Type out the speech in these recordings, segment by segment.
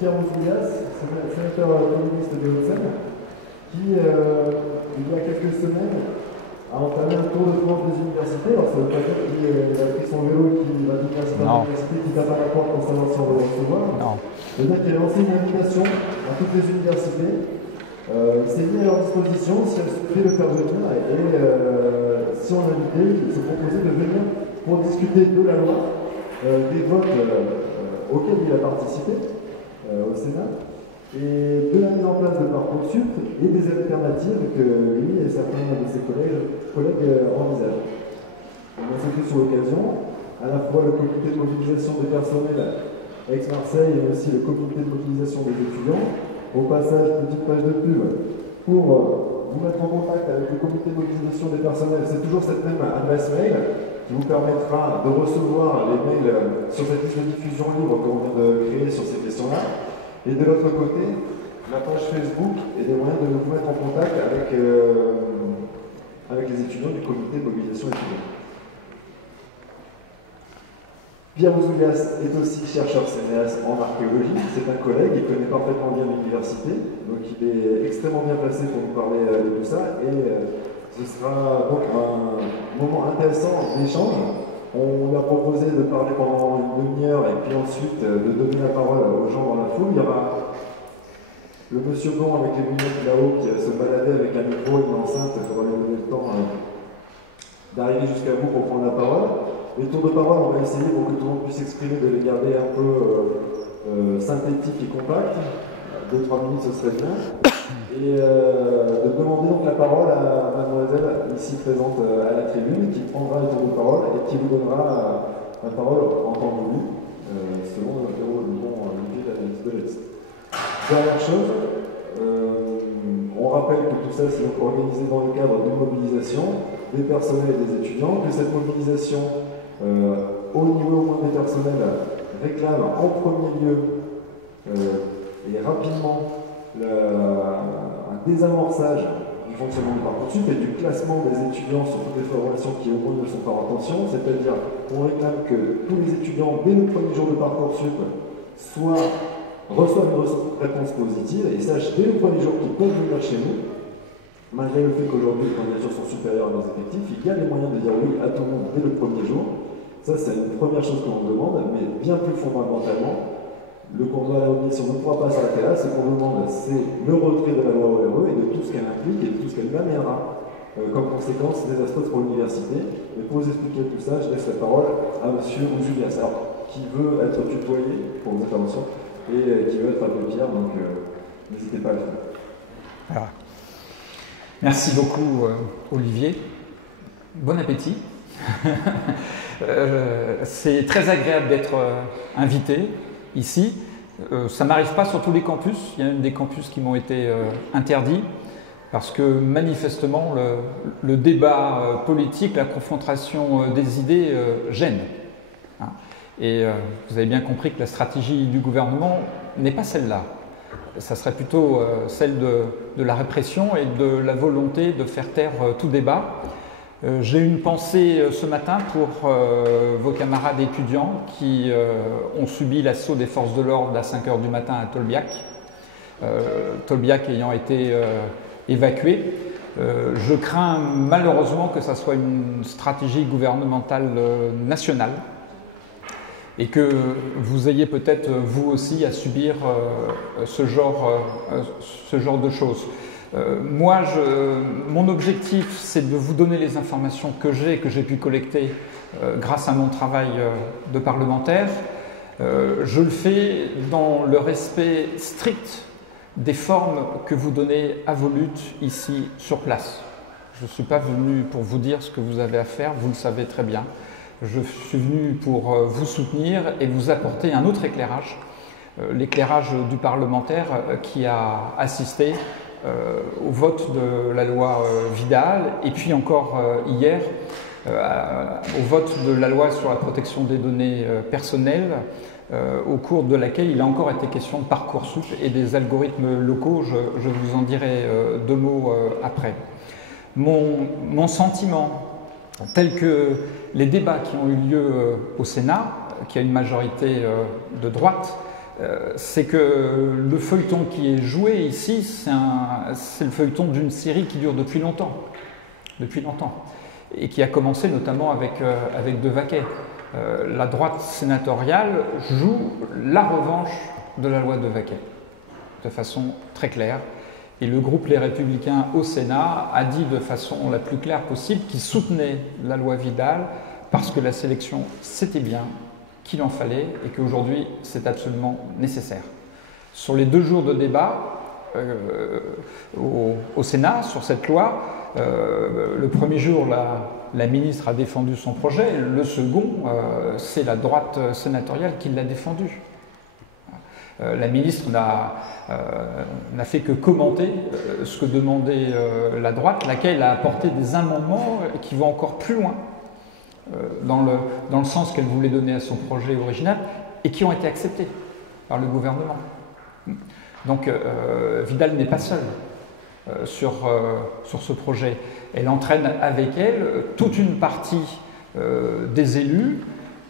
Pierre Ouzoulias, sénateur communiste de Haute-Seine, qui, il y a quelques semaines, a entamé un tour de France des universités. Alors, ça veut pas dire qu'il a pris son vélo et qu'il va venir à cette université, qui tape à la porte pour savoir si on va le recevoir. Non. C'est-à-dire qu'il a lancé une invitation à toutes les universités. Il s'est mis à leur disposition si elles souhaitaient le faire venir et si on l'invitait, il s'est proposé de venir pour discuter de la loi, des votes auxquels il a participé au Sénat, et de la mise en place de Parcoursup et des alternatives que lui et certains de ses collègues envisagent. On a sauté sur l'occasion, à la fois le comité de mobilisation des personnels Aix-Marseille et aussi le comité de mobilisation des étudiants. Au passage, petite page de pub pour vous mettre en contact avec le comité de mobilisation des personnels. C'est toujours cette même adresse mail qui vous permettra de recevoir les mails sur cette liste de diffusion libre qu'on vient de créer sur ces questions-là. Et de l'autre côté, la page Facebook et des moyens de vous mettre en contact avec les étudiants du comité de mobilisation étudiante. Pierre Ouzoulias est aussi chercheur CNRS en archéologie, c'est un collègue, il connaît parfaitement bien l'université, donc il est extrêmement bien placé pour nous parler de tout ça, et ce sera donc un moment intéressant d'échange. On lui a proposé de parler pendant une demi-heure et puis ensuite de donner la parole aux gens dans la foule. Il y aura le monsieur blond avec les lunettes là-haut qui va se balader avec un micro, une enceinte, il faudra lui donner le temps d'arriver jusqu'à vous pour prendre la parole. Les tours de parole, on va essayer pour que tout le monde puisse s'exprimer, de les garder un peu synthétiques et compacts. 2-3 minutes, ce serait bien. Et de demander donc la parole à mademoiselle ici présente à la tribune, qui prendra le tour de parole et qui vous donnera la parole en temps voulu, selon le bon budget de l'Est. Dernière chose, on rappelle que tout ça c'est donc organisé dans le cadre d'une mobilisation des personnels et des étudiants, que cette mobilisation au niveau au moins des personnels réclame en premier lieu et rapidement un désamorçage du fonctionnement du Parcoursup et du classement des étudiants sur toutes les formations qui au moins ne sont pas en tension, c'est-à-dire qu'on réclame que tous les étudiants dès le premier jour de Parcoursup reçoivent une réponse positive et sachent dès le premier jour qu'ils peuvent venir chez nous, malgré le fait qu'aujourd'hui les candidatures sont supérieures à leurs effectifs. Il y a les moyens de dire oui à tout le monde dès le premier jour. Ça, c'est une première chose qu'on demande, mais bien plus fondamentalement, le combat à la si on ne pourra pas s'arrêter là, ce qu'on demande, c'est le retrait de la loi ORE et de tout ce qu'elle implique et de tout ce qu'elle amènera comme conséquence désastreuse pour l'université. Et pour vous expliquer tout ça, je laisse la parole à M. Ouzoulias, qui veut être tutoyé pour vos interventions et qui veut être appelé Pierre, donc n'hésitez pas à le faire. Voilà. Merci beaucoup, Olivier. Bon appétit. C'est très agréable d'être invité ici. Ça ne m'arrive pas sur tous les campus. Il y a même des campus qui m'ont été interdits parce que manifestement le débat politique, la confrontation des idées gêne. Et vous avez bien compris que la stratégie du gouvernement n'est pas celle-là. Ça serait plutôt celle de la répression et de la volonté de faire taire tout débat. J'ai une pensée ce matin pour vos camarades étudiants qui ont subi l'assaut des forces de l'ordre à 5 h du matin à Tolbiac. Tolbiac ayant été évacué. Je crains malheureusement que ça soit une stratégie gouvernementale nationale et que vous ayez peut-être vous aussi à subir ce genre de choses. Moi, mon objectif, c'est de vous donner les informations que j'ai pu collecter grâce à mon travail de parlementaire. Je le fais dans le respect strict des formes que vous donnez à vos luttes ici sur place. Je ne suis pas venu pour vous dire ce que vous avez à faire, vous le savez très bien. Je suis venu pour vous soutenir et vous apporter un autre éclairage, l'éclairage du parlementaire qui a assisté au vote de la loi Vidal et puis encore hier au vote de la loi sur la protection des données personnelles au cours de laquelle il a encore été question de Parcoursup et des algorithmes locaux. Je vous en dirai deux mots après. Mon sentiment, tel que les débats qui ont eu lieu au Sénat, qui a une majorité de droite, c'est que le feuilleton qui est joué ici, c'est le feuilleton d'une série qui dure depuis longtemps, et qui a commencé notamment avec De Vaquet. La droite sénatoriale joue la revanche de la loi De Vaquet, de façon très claire. Et le groupe Les Républicains au Sénat a dit de façon la plus claire possible qu'il soutenait la loi Vidal parce que la sélection, c'était bien, qu'il en fallait et qu'aujourd'hui, c'est absolument nécessaire. Sur les 2 jours de débat au Sénat sur cette loi, le premier jour, la ministre a défendu son projet, le second, c'est la droite sénatoriale qui l'a défendu. La ministre n'a fait que commenter ce que demandait la droite, laquelle a apporté des amendements qui vont encore plus loin dans le sens qu'elle voulait donner à son projet original et qui ont été acceptés par le gouvernement. Donc Vidal n'est pas seule sur ce projet. Elle entraîne avec elle toute une partie des élus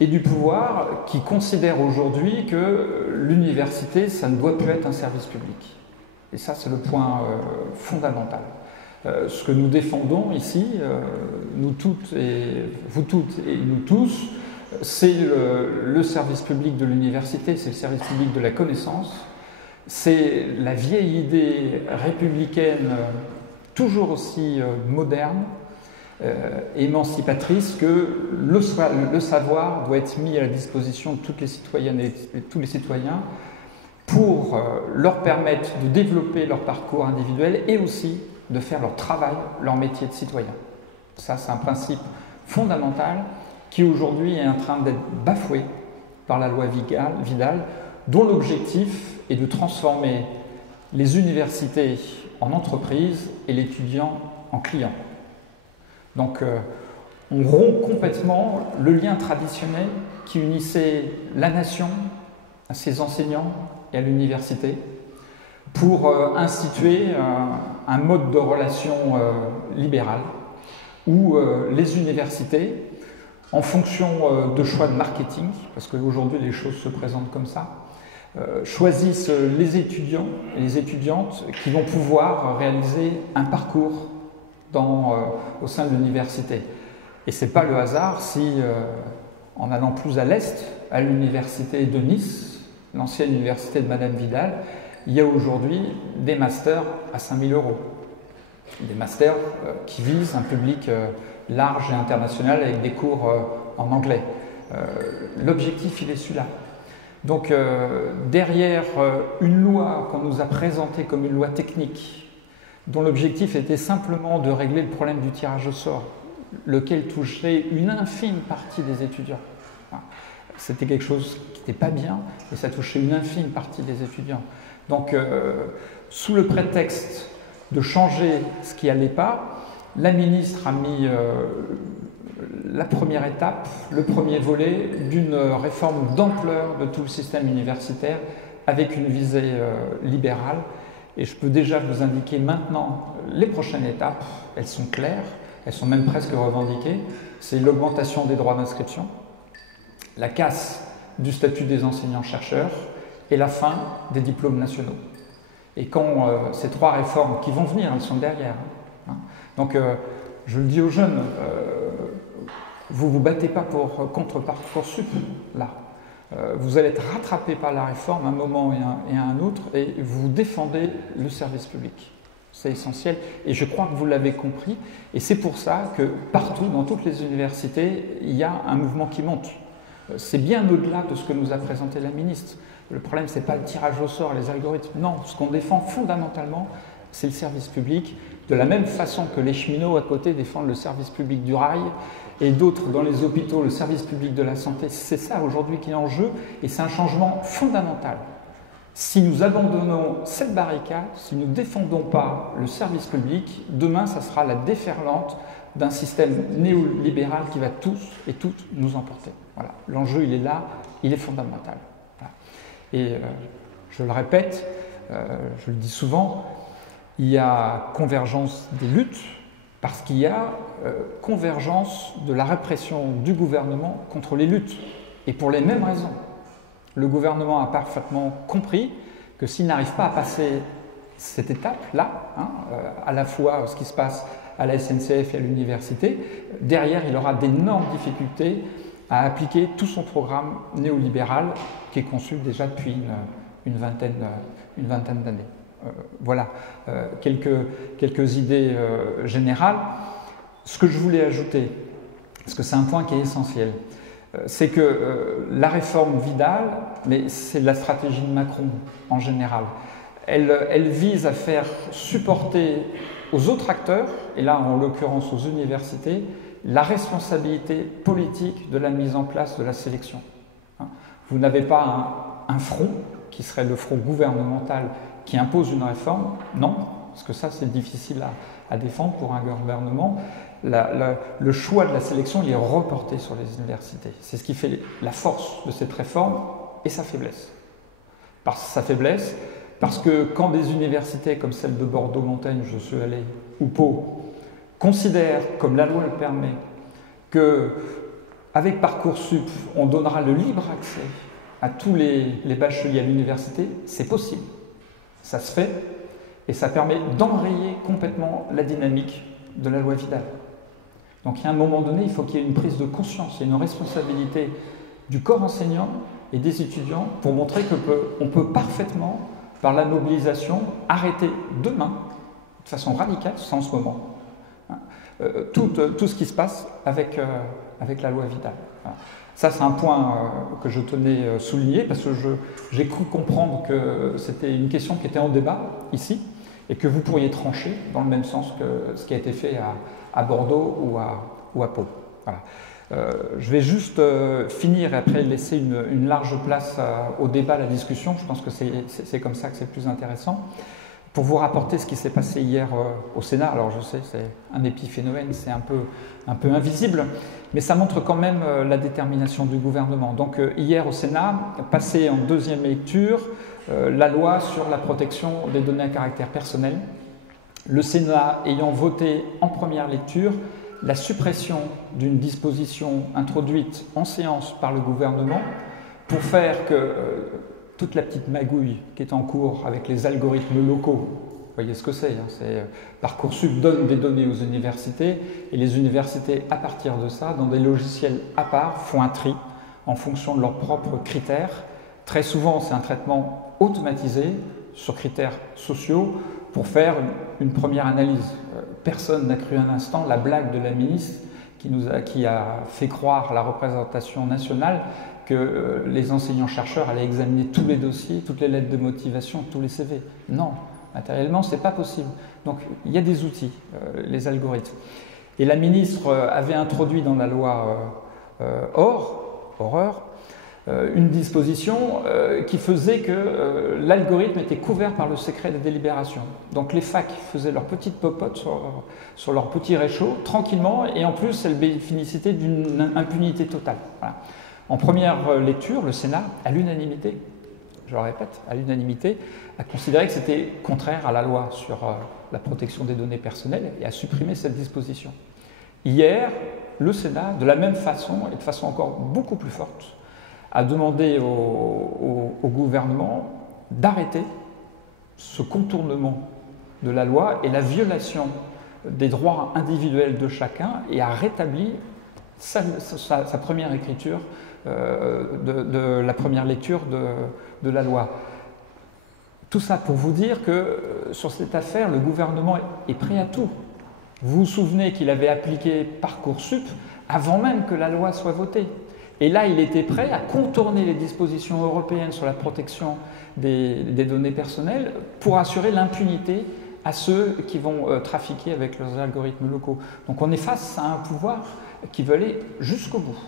et du pouvoir qui considèrent aujourd'hui que l'université, ça ne doit plus être un service public. Et ça, c'est le point fondamental. Ce que nous défendons ici, nous toutes et vous toutes et nous tous, c'est le service public de l'université, c'est le service public de la connaissance, c'est la vieille idée républicaine toujours aussi moderne, émancipatrice, que le savoir doit être mis à la disposition de toutes les citoyennes et tous les citoyens pour leur permettre de développer leur parcours individuel et aussi de faire leur travail, leur métier de citoyen. Ça, c'est un principe fondamental qui aujourd'hui est en train d'être bafoué par la loi Vidal, dont l'objectif est de transformer les universités en entreprises et l'étudiant en client. Donc, on rompt complètement le lien traditionnel qui unissait la nation à ses enseignants et à l'université pour instituer un mode de relation libéral où les universités, en fonction de choix de marketing, parce qu'aujourd'hui les choses se présentent comme ça, choisissent les étudiants et les étudiantes qui vont pouvoir réaliser un parcours au sein de l'université. Et ce n'est pas le hasard si, en allant plus à l'est, à l'université de Nice, l'ancienne université de Madame Vidal, il y a aujourd'hui des masters à 5 000 €. Des masters qui visent un public large et international avec des cours en anglais. L'objectif, il est celui-là. Donc, derrière une loi qu'on nous a présentée comme une loi technique, dont l'objectif était simplement de régler le problème du tirage au sort, lequel toucherait une infime partie des étudiants. C'était quelque chose qui n'était pas bien, et ça touchait une infime partie des étudiants. Donc, sous le prétexte de changer ce qui n'allait pas, la ministre a mis la première étape, le premier volet d'une réforme d'ampleur de tout le système universitaire avec une visée libérale. Et je peux déjà vous indiquer maintenant les prochaines étapes. Elles sont claires, elles sont même presque revendiquées. C'est l'augmentation des droits d'inscription, la casse du statut des enseignants-chercheurs et la fin des diplômes nationaux. Et quand ces 3 réformes qui vont venir, elles sont derrière. Donc, je le dis aux jeunes, vous ne vous battez pas contre Parcoursup, là. Vous allez être rattrapé par la réforme à un moment et à un autre, et vous défendez le service public. C'est essentiel, et je crois que vous l'avez compris, et c'est pour ça que partout, dans toutes les universités, il y a un mouvement qui monte. C'est bien au-delà de ce que nous a présenté la ministre. Le problème, ce n'est pas le tirage au sort, les algorithmes. Non, ce qu'on défend fondamentalement, c'est le service public, de la même façon que les cheminots à côté défendent le service public du rail et d'autres dans les hôpitaux, le service public de la santé. C'est ça aujourd'hui qui est en jeu, et c'est un changement fondamental. Si nous abandonnons cette barricade, si nous ne défendons pas le service public, demain, ça sera la déferlante d'un système néolibéral qui va tous et toutes nous emporter. Voilà. L'enjeu, il est là, il est fondamental. Voilà. Et je le répète, je le dis souvent, il y a convergence des luttes parce qu'il y a convergence de la répression du gouvernement contre les luttes, et pour les mêmes raisons. Le gouvernement a parfaitement compris que s'il n'arrive pas à passer cette étape-là, à la fois ce qui se passe à la SNCF et à l'université, derrière, il aura d'énormes difficultés à appliquer tout son programme néolibéral qui est conçu déjà depuis une vingtaine d'années. Voilà quelques idées générales. Ce que je voulais ajouter, parce que c'est un point qui est essentiel, c'est que la réforme Vidal, mais c'est la stratégie de Macron en général, elle vise à faire supporter aux autres acteurs, et là en l'occurrence aux universités, la responsabilité politique de la mise en place de la sélection. Vous n'avez pas un front qui serait le front gouvernemental qui impose une réforme, non, parce que ça c'est difficile à défendre pour un gouvernement. Le choix de la sélection il est reporté sur les universités. C'est ce qui fait la force de cette réforme et sa faiblesse. Parce que quand des universités comme celle de Bordeaux-Montaigne, je suis allé, ou Pau, considèrent, comme la loi le permet, qu'avec Parcoursup, on donnera le libre accès à tous les bacheliers à l'université, c'est possible. Ça se fait et ça permet d'enrayer complètement la dynamique de la loi Vidal. Donc il y a un moment donné, il faut qu'il y ait une prise de conscience, il y a une responsabilité du corps enseignant et des étudiants pour montrer qu'on peut parfaitement, par la mobilisation, arrêter demain, de façon radicale, c'est en ce moment, tout ce qui se passe avec la loi Vidal. Ça, c'est un point que je tenais à souligner parce que j'ai cru comprendre que c'était une question qui était en débat ici et que vous pourriez trancher dans le même sens que ce qui a été fait à Bordeaux ou à Pau. Voilà. Je vais juste finir et après laisser une large place au débat, à la discussion. Je pense que c'est comme ça que c'est le plus intéressant. Pour vous rapporter ce qui s'est passé hier au Sénat, alors je sais, c'est un épiphénomène, c'est un peu invisible, mais ça montre quand même la détermination du gouvernement. Donc hier au Sénat, passé en deuxième lecture, la loi sur la protection des données à caractère personnel. Le Sénat ayant voté en première lecture la suppression d'une disposition introduite en séance par le gouvernement pour faire que toute la petite magouille qui est en cours avec les algorithmes locaux, vous voyez ce que c'est, Parcoursup donne des données aux universités et les universités, à partir de ça, dans des logiciels à part, font un tri en fonction de leurs propres critères. Très souvent, c'est un traitement automatisé sur critères sociaux pour faire une première analyse. Personne n'a cru un instant la blague de la ministre qui a fait croire à la représentation nationale que les enseignants-chercheurs allaient examiner tous les dossiers, toutes les lettres de motivation, tous les CV. Non, matériellement, ce n'est pas possible. Donc, il y a des outils, les algorithmes. Et la ministre avait introduit dans la loi Horreur, une disposition qui faisait que l'algorithme était couvert par le secret des délibérations. Donc les facs faisaient leur petite popote sur leur petit réchaud, tranquillement, et en plus, elles bénéficiaient d'une impunité totale. Voilà. En première lecture, le Sénat, à l'unanimité, je le répète, à l'unanimité, a considéré que c'était contraire à la loi sur la protection des données personnelles et a supprimé cette disposition. Hier, le Sénat, de la même façon, et de façon encore beaucoup plus forte, a demandé au gouvernement d'arrêter ce contournement de la loi et la violation des droits individuels de chacun et a rétabli sa première écriture de la première lecture de la loi. Tout ça pour vous dire que sur cette affaire, le gouvernement est prêt à tout. Vous vous souvenez qu'il avait appliqué Parcoursup avant même que la loi soit votée. Et là, il était prêt à contourner les dispositions européennes sur la protection des données personnelles pour assurer l'impunité à ceux qui vont trafiquer avec leurs algorithmes locaux. Donc on est face à un pouvoir qui veut aller jusqu'au bout,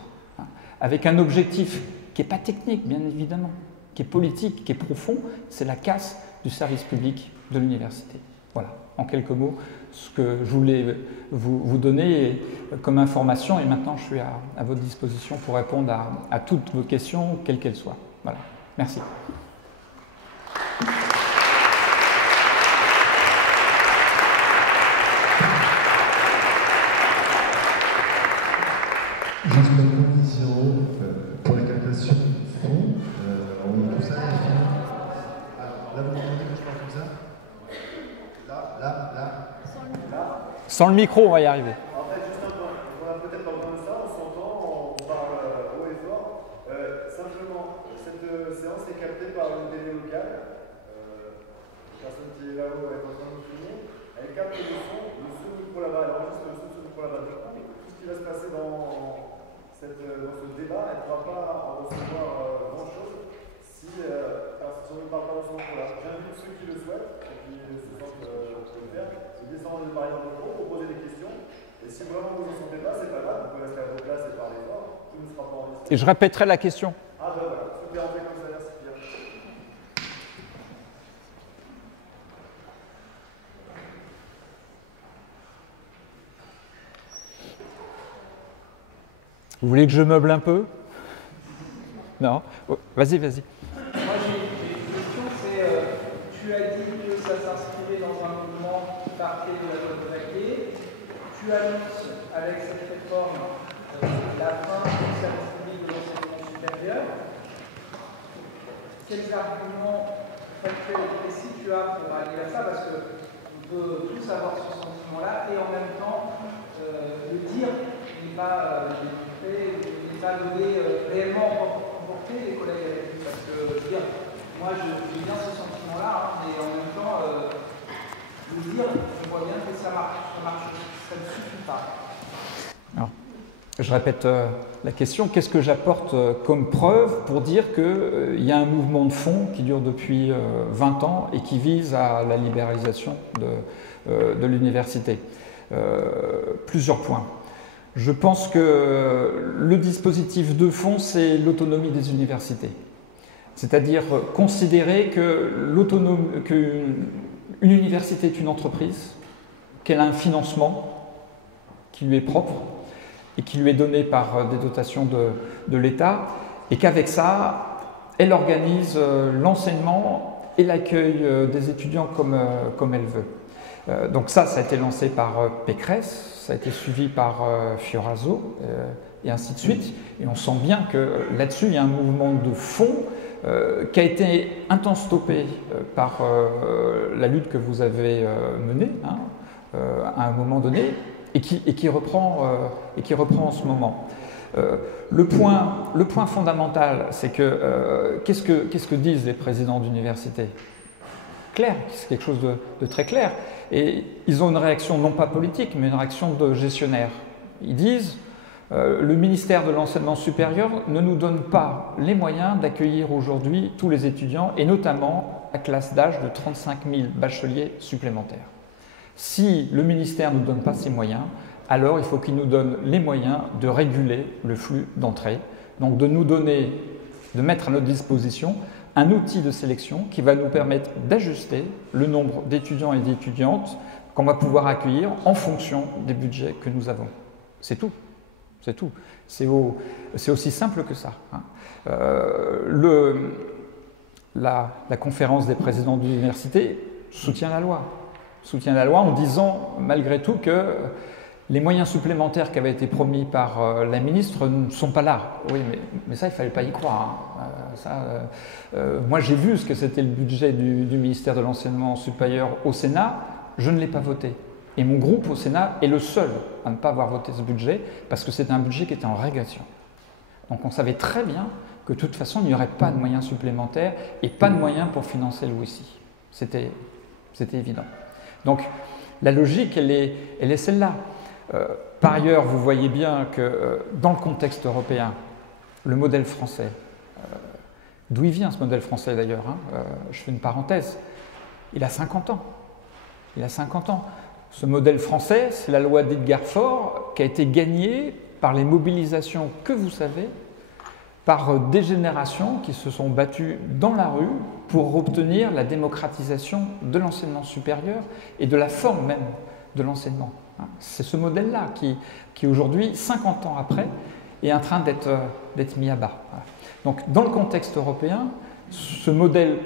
avec un objectif qui n'est pas technique, bien évidemment, qui est politique, qui est profond, c'est la casse du service public de l'université. Voilà, en quelques mots, ce que je voulais vous donner comme information, et maintenant je suis à votre disposition pour répondre à toutes vos questions, quelles qu'elles soient. Voilà, merci. Juste une condition pour la captation du fond. là, vous m'entendez quand je parle comme ça? Là. Sans le micro, on va y arriver. En fait, juste un point. On n'a peut-être pas besoin de ça, on s'entend, on parle haut et fort. Simplement, cette séance est captée par une télé locale. La personne qui est là-haut est en train de nous filmer. Elle capte le son micro là-bas. Elle enregistre le son de ce micro là-bas. Tout ce qui va se passer dans ce débat, elle ne pourra pas en recevoir grand-chose si on ne parle pas dans son micro-là. J'invite ceux qui le souhaitent et qui se sentent le faire, de descendre de parler dans le micro pour poser des questions. Et si vraiment vous ne vous sentez pas, c'est pas grave, vous pouvez rester à votre place et parler fort. Tout ne sera pas enregistré. Et je répéterai la question. Ah ben voilà, super, on fait comme ça, merci Pierre. Vous voulez que je meuble un peu? Non? Oh, vas-y. Moi j'ai une question, c'est tu as dit que ça s'inscrivait dans un mouvement qui partait de la loi de Vaquet. Tu annonces avec cette réforme la fin du service public de l'enseignement supérieur. Quels arguments factuels et précis tu as pour aller à ça? Parce qu'on peut tous avoir ce sentiment-là et en même temps le dire n'est pas donné réellement emporter les collègues avec lui. Parce que dire, moi j'ai bien ce sentiment-là, mais en même temps, le dire, je vois bien que ça ne suffit pas. Alors, je répète la question. Qu'est-ce que j'apporte comme preuve pour dire qu'il y a un mouvement de fond qui dure depuis 20 ans et qui vise à la libéralisation de l'université? Plusieurs points. Je pense que le dispositif de fond, c'est l'autonomie des universités. C'est-à-dire considérer qu'une université est une entreprise, qu'elle a un financement qui lui est propre et qui lui est donné par des dotations de l'État, et qu'avec ça, elle organise l'enseignement et l'accueil des étudiants comme elle veut. Donc ça a été lancé par Pécresse, ça a été suivi par Fioraso, et ainsi de suite. Et on sent bien que là-dessus, il y a un mouvement de fond qui a été intense stoppé par la lutte que vous avez menée à un moment donné, et qui reprend en ce moment. Le point fondamental, c'est que qu'est-ce que disent les présidents d'université? Clair, c'est quelque chose de très clair. Et ils ont une réaction non pas politique, mais une réaction de gestionnaire. Ils disent le ministère de l'enseignement supérieur ne nous donne pas les moyens d'accueillir aujourd'hui tous les étudiants, et notamment la classe d'âge de 35 000 bacheliers supplémentaires. Si le ministère ne nous donne pas ces moyens, alors il faut qu'il nous donne les moyens de réguler le flux d'entrée, donc de mettre à notre disposition un outil de sélection qui va nous permettre d'ajuster le nombre d'étudiants et d'étudiantes qu'on va pouvoir accueillir en fonction des budgets que nous avons. C'est tout. C'est tout. C'est aussi simple que ça. La conférence des présidents d'université soutient la loi. Soutient la loi en disant malgré tout que les moyens supplémentaires qui avaient été promis par la ministre ne sont pas là. Oui, mais ça, il ne fallait pas y croire. Moi, j'ai vu ce que c'était le budget du ministère de l'Enseignement supérieur au Sénat. Je ne l'ai pas voté. Et mon groupe au Sénat est le seul à ne pas avoir voté ce budget parce que c'était un budget qui était en régression. Donc on savait très bien que de toute façon, il n'y aurait pas de moyens supplémentaires et pas de moyens pour financer le WICI. C'était évident. Donc la logique, elle est celle-là. Par ailleurs, vous voyez bien que dans le contexte européen, le modèle français, d'où il vient ce modèle français d'ailleurs, je fais une parenthèse, il a 50 ans. Il a 50 ans. Ce modèle français, c'est la loi d'Edgar Faure qui a été gagnée par les mobilisations que vous savez, par des générations qui se sont battues dans la rue pour obtenir la démocratisation de l'enseignement supérieur et de la forme même de l'enseignement. C'est ce modèle-là qui aujourd'hui, 50 ans après, est en train d'être mis à bas. Donc, dans le contexte européen, ce modèle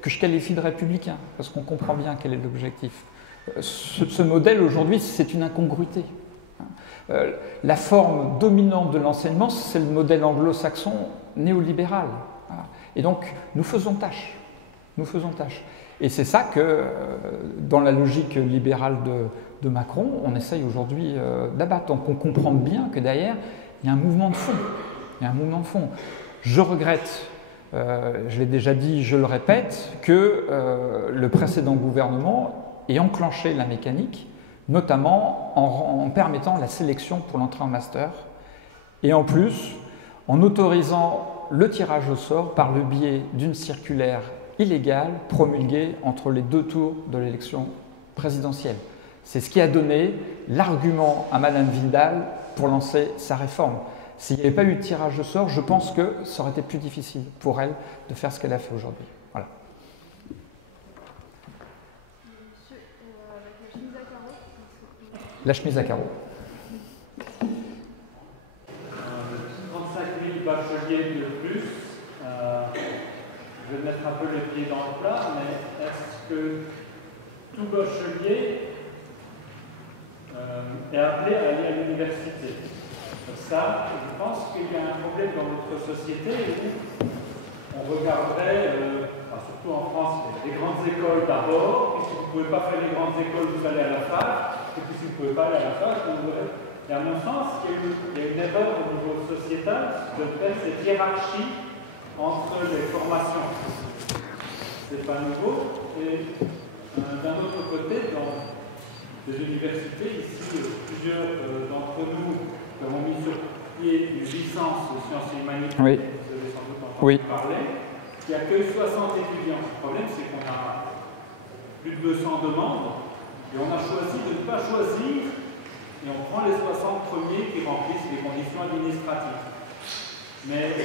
que je qualifie de républicain, parce qu'on comprend bien quel est l'objectif, ce modèle aujourd'hui, c'est une incongruité. La forme dominante de l'enseignement, c'est le modèle anglo-saxon néolibéral. Et donc, nous faisons tâche. Nous faisons tâche. Et c'est ça que, dans la logique libérale de Macron, on essaye aujourd'hui d'abattre. Donc on comprend bien que derrière, il y a un mouvement de fond. Il y a un mouvement de fond. Je regrette, je l'ai déjà dit, je le répète, que le précédent gouvernement ait enclenché la mécanique, notamment en permettant la sélection pour l'entrée en master, et en plus en autorisant le tirage au sort par le biais d'une circulaire illégale promulguée entre les 2 tours de l'élection présidentielle. C'est ce qui a donné l'argument à Madame Windal pour lancer sa réforme. S'il n'y avait pas eu de tirage au sort, je pense que ça aurait été plus difficile pour elle de faire ce qu'elle a fait aujourd'hui. Voilà. La chemise à carreaux. 35 000 bacheliers de plus. Je vais mettre un peu les pieds dans le plat, mais est-ce que tout bachelier est appelé à aller à l'université? Ça, je pense qu'il y a un problème dans notre société où on regarderait, surtout en France, les grandes écoles d'abord, et si vous ne pouvez pas faire les grandes écoles, vous allez à la fac, et puis si vous ne pouvez pas aller à la fac, vous allez. Et à mon sens, il y a une erreur au niveau sociétal de faire cette hiérarchie entre les formations. C'est pas nouveau. Et d'un autre côté, dans les universités, ici, plusieurs d'entre nous avons mis sur pied une licence de sciences et humanités. Oui. Vous avez sans doute entendu Oui. parler. Il n'y a que 60 étudiants. Le problème, c'est qu'on a plus de 200 demandes et on a choisi de ne pas choisir et on prend les 60 premiers qui remplissent les conditions administratives. Mais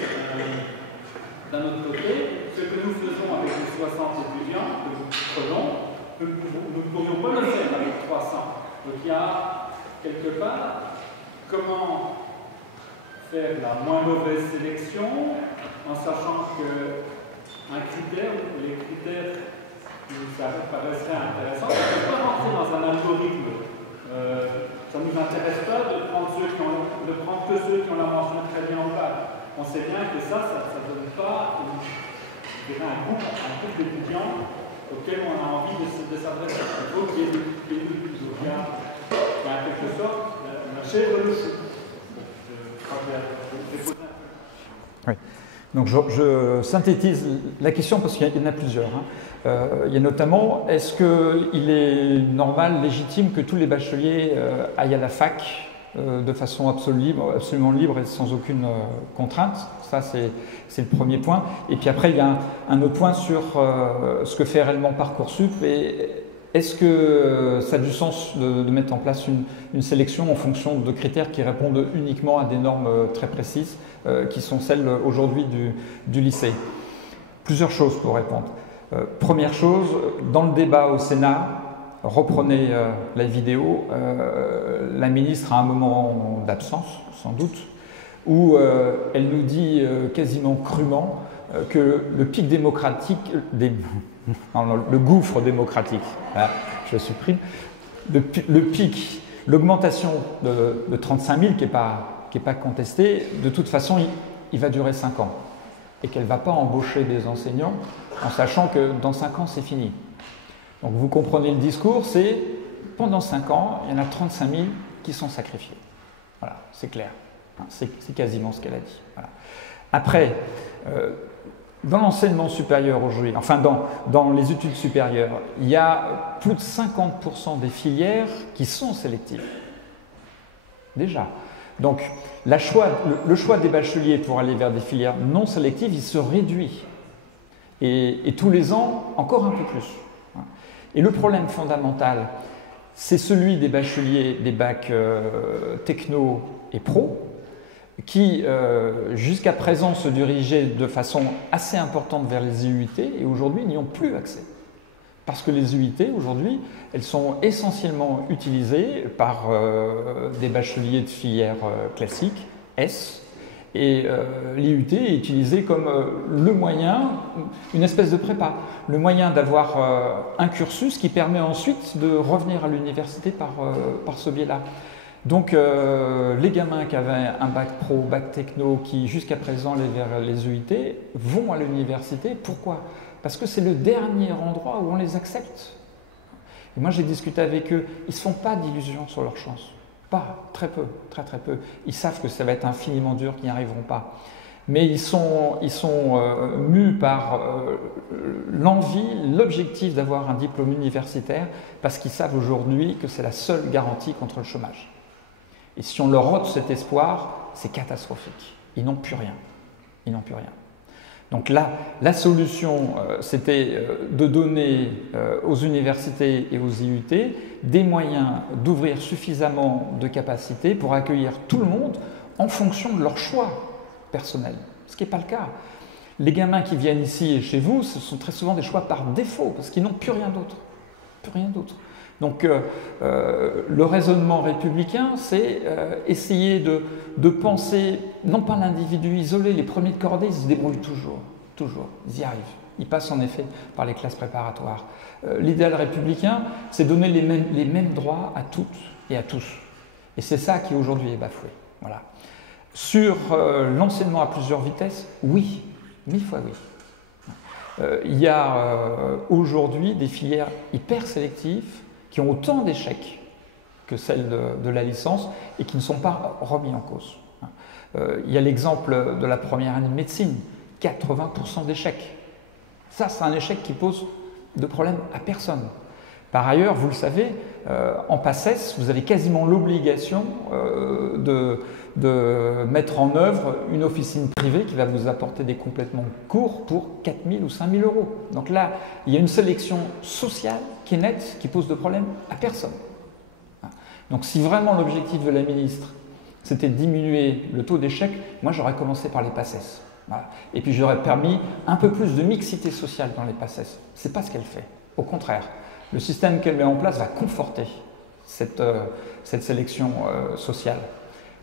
d'un autre côté, ce que nous faisons avec les 60 étudiants que nous prenons, nous ne pourrions pas le faire avec 300. Donc il y a quelque part comment faire la moins mauvaise sélection en sachant qu'un critère, les critères qui nous paraisseraient intéressants, on ne peut pas rentrer dans un algorithme. Ça ne nous intéresse pas de prendre que ceux qui ont la mention très bien en bac. On sait bien que ça ne donne pas un groupe d'étudiants auquel on a envie de s'adresser. Il faut qu'il y ait il y a en quelque sorte la chèvre et le chou. Oui. Donc je synthétise la question parce qu'il y en a plusieurs. Il y a notamment, est-ce qu'il est normal, légitime que tous les bacheliers aillent à la fac de façon absolument libre et sans aucune contrainte? Ça, c'est le premier point. Et puis après, il y a un autre point sur ce que fait réellement Parcoursup. Et est-ce que ça a du sens de mettre en place une sélection en fonction de critères qui répondent uniquement à des normes très précises, qui sont celles aujourd'hui du lycée? Plusieurs choses pour répondre. Première chose, dans le débat au Sénat, reprenez la vidéo, la ministre a un moment d'absence, sans doute, où elle nous dit quasiment crûment que le pic démocratique, le gouffre démocratique, là, je supprime, le pic, l'augmentation de 35 000 qui n'est pas contestée, de toute façon, il va durer 5 ans. Et qu'elle ne va pas embaucher des enseignants en sachant que dans 5 ans, c'est fini. Donc vous comprenez le discours, c'est pendant 5 ans, il y en a 35 000 qui sont sacrifiés. Voilà, c'est clair. C'est quasiment ce qu'elle a dit. Voilà. Après, dans l'enseignement supérieur aujourd'hui, enfin dans les études supérieures, il y a plus de 50% des filières qui sont sélectives. Déjà. Donc le choix des bacheliers pour aller vers des filières non sélectives, il se réduit. Et tous les ans, encore un peu plus. Et le problème fondamental, c'est celui des bacheliers des bacs techno et pro, qui jusqu'à présent se dirigeaient de façon assez importante vers les IUT et aujourd'hui n'y ont plus accès. Parce que les IUT aujourd'hui, elles sont essentiellement utilisées par des bacheliers de filière classique, S, et l'IUT est utilisé comme le moyen, une espèce de prépa, le moyen d'avoir un cursus qui permet ensuite de revenir à l'université par ce biais-là. Donc les gamins qui avaient un bac pro, bac techno, qui jusqu'à présent allaient vers les IUT, vont à l'université. Pourquoi? parce que c'est le dernier endroit où on les accepte. Et moi, j'ai discuté avec eux, ils ne se font pas d'illusions sur leur chance. Pas, très peu, très très peu. Ils savent que ça va être infiniment dur, qu'ils n'y arriveront pas. Mais ils sont mus par l'envie, l'objectif d'avoir un diplôme universitaire, parce qu'ils savent aujourd'hui que c'est la seule garantie contre le chômage. Et si on leur ôte cet espoir, c'est catastrophique. Ils n'ont plus rien. Ils n'ont plus rien. Donc là, la solution, c'était de donner aux universités et aux IUT des moyens d'ouvrir suffisamment de capacités pour accueillir tout le monde en fonction de leur choix personnel, ce qui n'est pas le cas. Les gamins qui viennent ici et chez vous, ce sont très souvent des choix par défaut, parce qu'ils n'ont plus rien d'autre. Plus rien d'autre. Donc le raisonnement républicain, c'est essayer de penser, non pas l'individu isolé, les premiers de cordée, ils se débrouillent toujours, ils y arrivent. Ils passent en effet par les classes préparatoires. L'idéal républicain, c'est donner les mêmes droits à toutes et à tous. Et c'est ça qui aujourd'hui est bafoué. Voilà. Sur l'enseignement à plusieurs vitesses, oui, 1000 fois oui. Il y a aujourd'hui des filières hyper sélectives qui ont autant d'échecs que celles de la licence et qui ne sont pas remis en cause. Il y a l'exemple de la première année de médecine, 80% d'échecs. Ça, c'est un échec qui pose de problème à personne. Par ailleurs, vous le savez, en PACES, vous avez quasiment l'obligation de mettre en œuvre une officine privée qui va vous apporter des complétements courts pour 4 000 ou 5 000 euros. Donc là, il y a une sélection sociale qui est nette, qui pose de problème à personne. Donc si vraiment l'objectif de la ministre, c'était de diminuer le taux d'échec, moi j'aurais commencé par les PACES. Voilà. Et puis j'aurais permis un peu plus de mixité sociale dans les PACES. Ce n'est pas ce qu'elle fait. Au contraire, le système qu'elle met en place va conforter cette sélection sociale.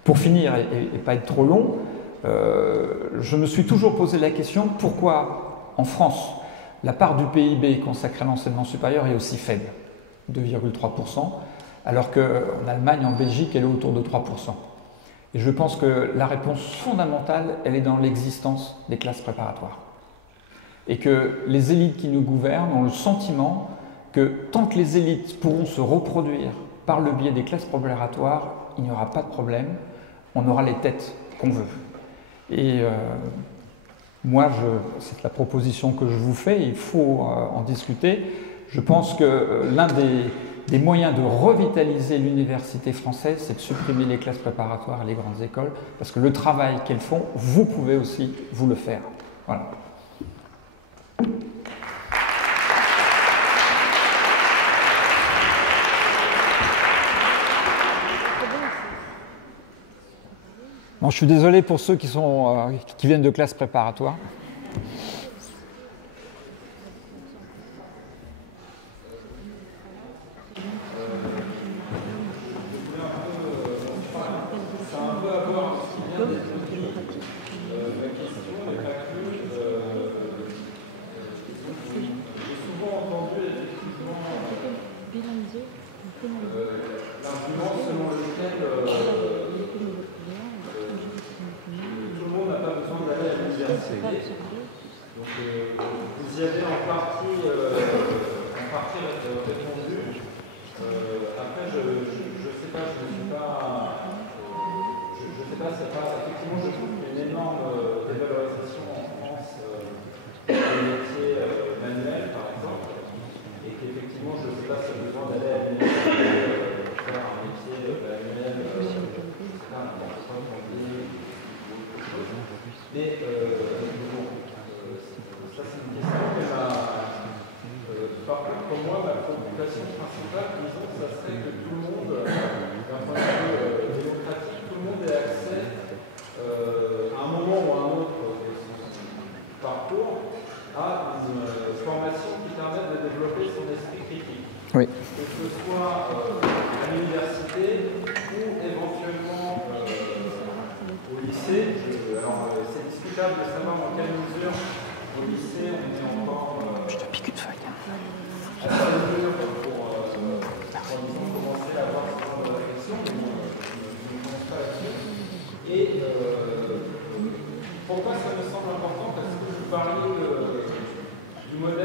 Pour finir, et pas être trop long, je me suis toujours posé la question pourquoi en France la part du PIB consacrée à l'enseignement supérieur est aussi faible, 2,3%, alors qu'en Allemagne, en Belgique, elle est autour de 3%. Et je pense que la réponse fondamentale, elle est dans l'existence des classes préparatoires. Et que les élites qui nous gouvernent ont le sentiment que tant que les élites pourront se reproduire par le biais des classes préparatoires, il n'y aura pas de problème, on aura les têtes qu'on veut. Et moi, c'est la proposition que je vous fais, il faut en discuter. Je pense que l'un des moyens de revitaliser l'université française, c'est de supprimer les classes préparatoires et les grandes écoles, parce que le travail qu'elles font, vous pouvez aussi vous le faire. Voilà. Bon, je suis désolé pour ceux qui viennent de classes préparatoires. Vous y avez en partie répondu. Après, je sais pas, c'est pas. Effectivement, je trouve qu'il y a une énorme dévalorisation en France des métiers manuels, par exemple, et qu'effectivement, je ne sais pas si y a besoin d'aller à l'université faire un métier manuel, etc. Mais ça, c'est une question qui m'a. Par contre, pour moi, ma préoccupation principale, disons, ça serait que tout le monde, d'un point de vue démocratique, tout le monde ait accès à un moment ou à un autre de son parcours à une formation qui permette de développer son esprit critique. Oui. Que ce soit à l'université ou éventuellement au lycée. Alors, c'est discutable de savoir dans quelle mesure au lycée on est encore. Je te pique une feuille. À faire des mesures pour disons, commencer à avoir ce genre de réflexion, mais je ne pense pas là-dessus. Et pourquoi ça me semble important? Parce que je parlais du modèle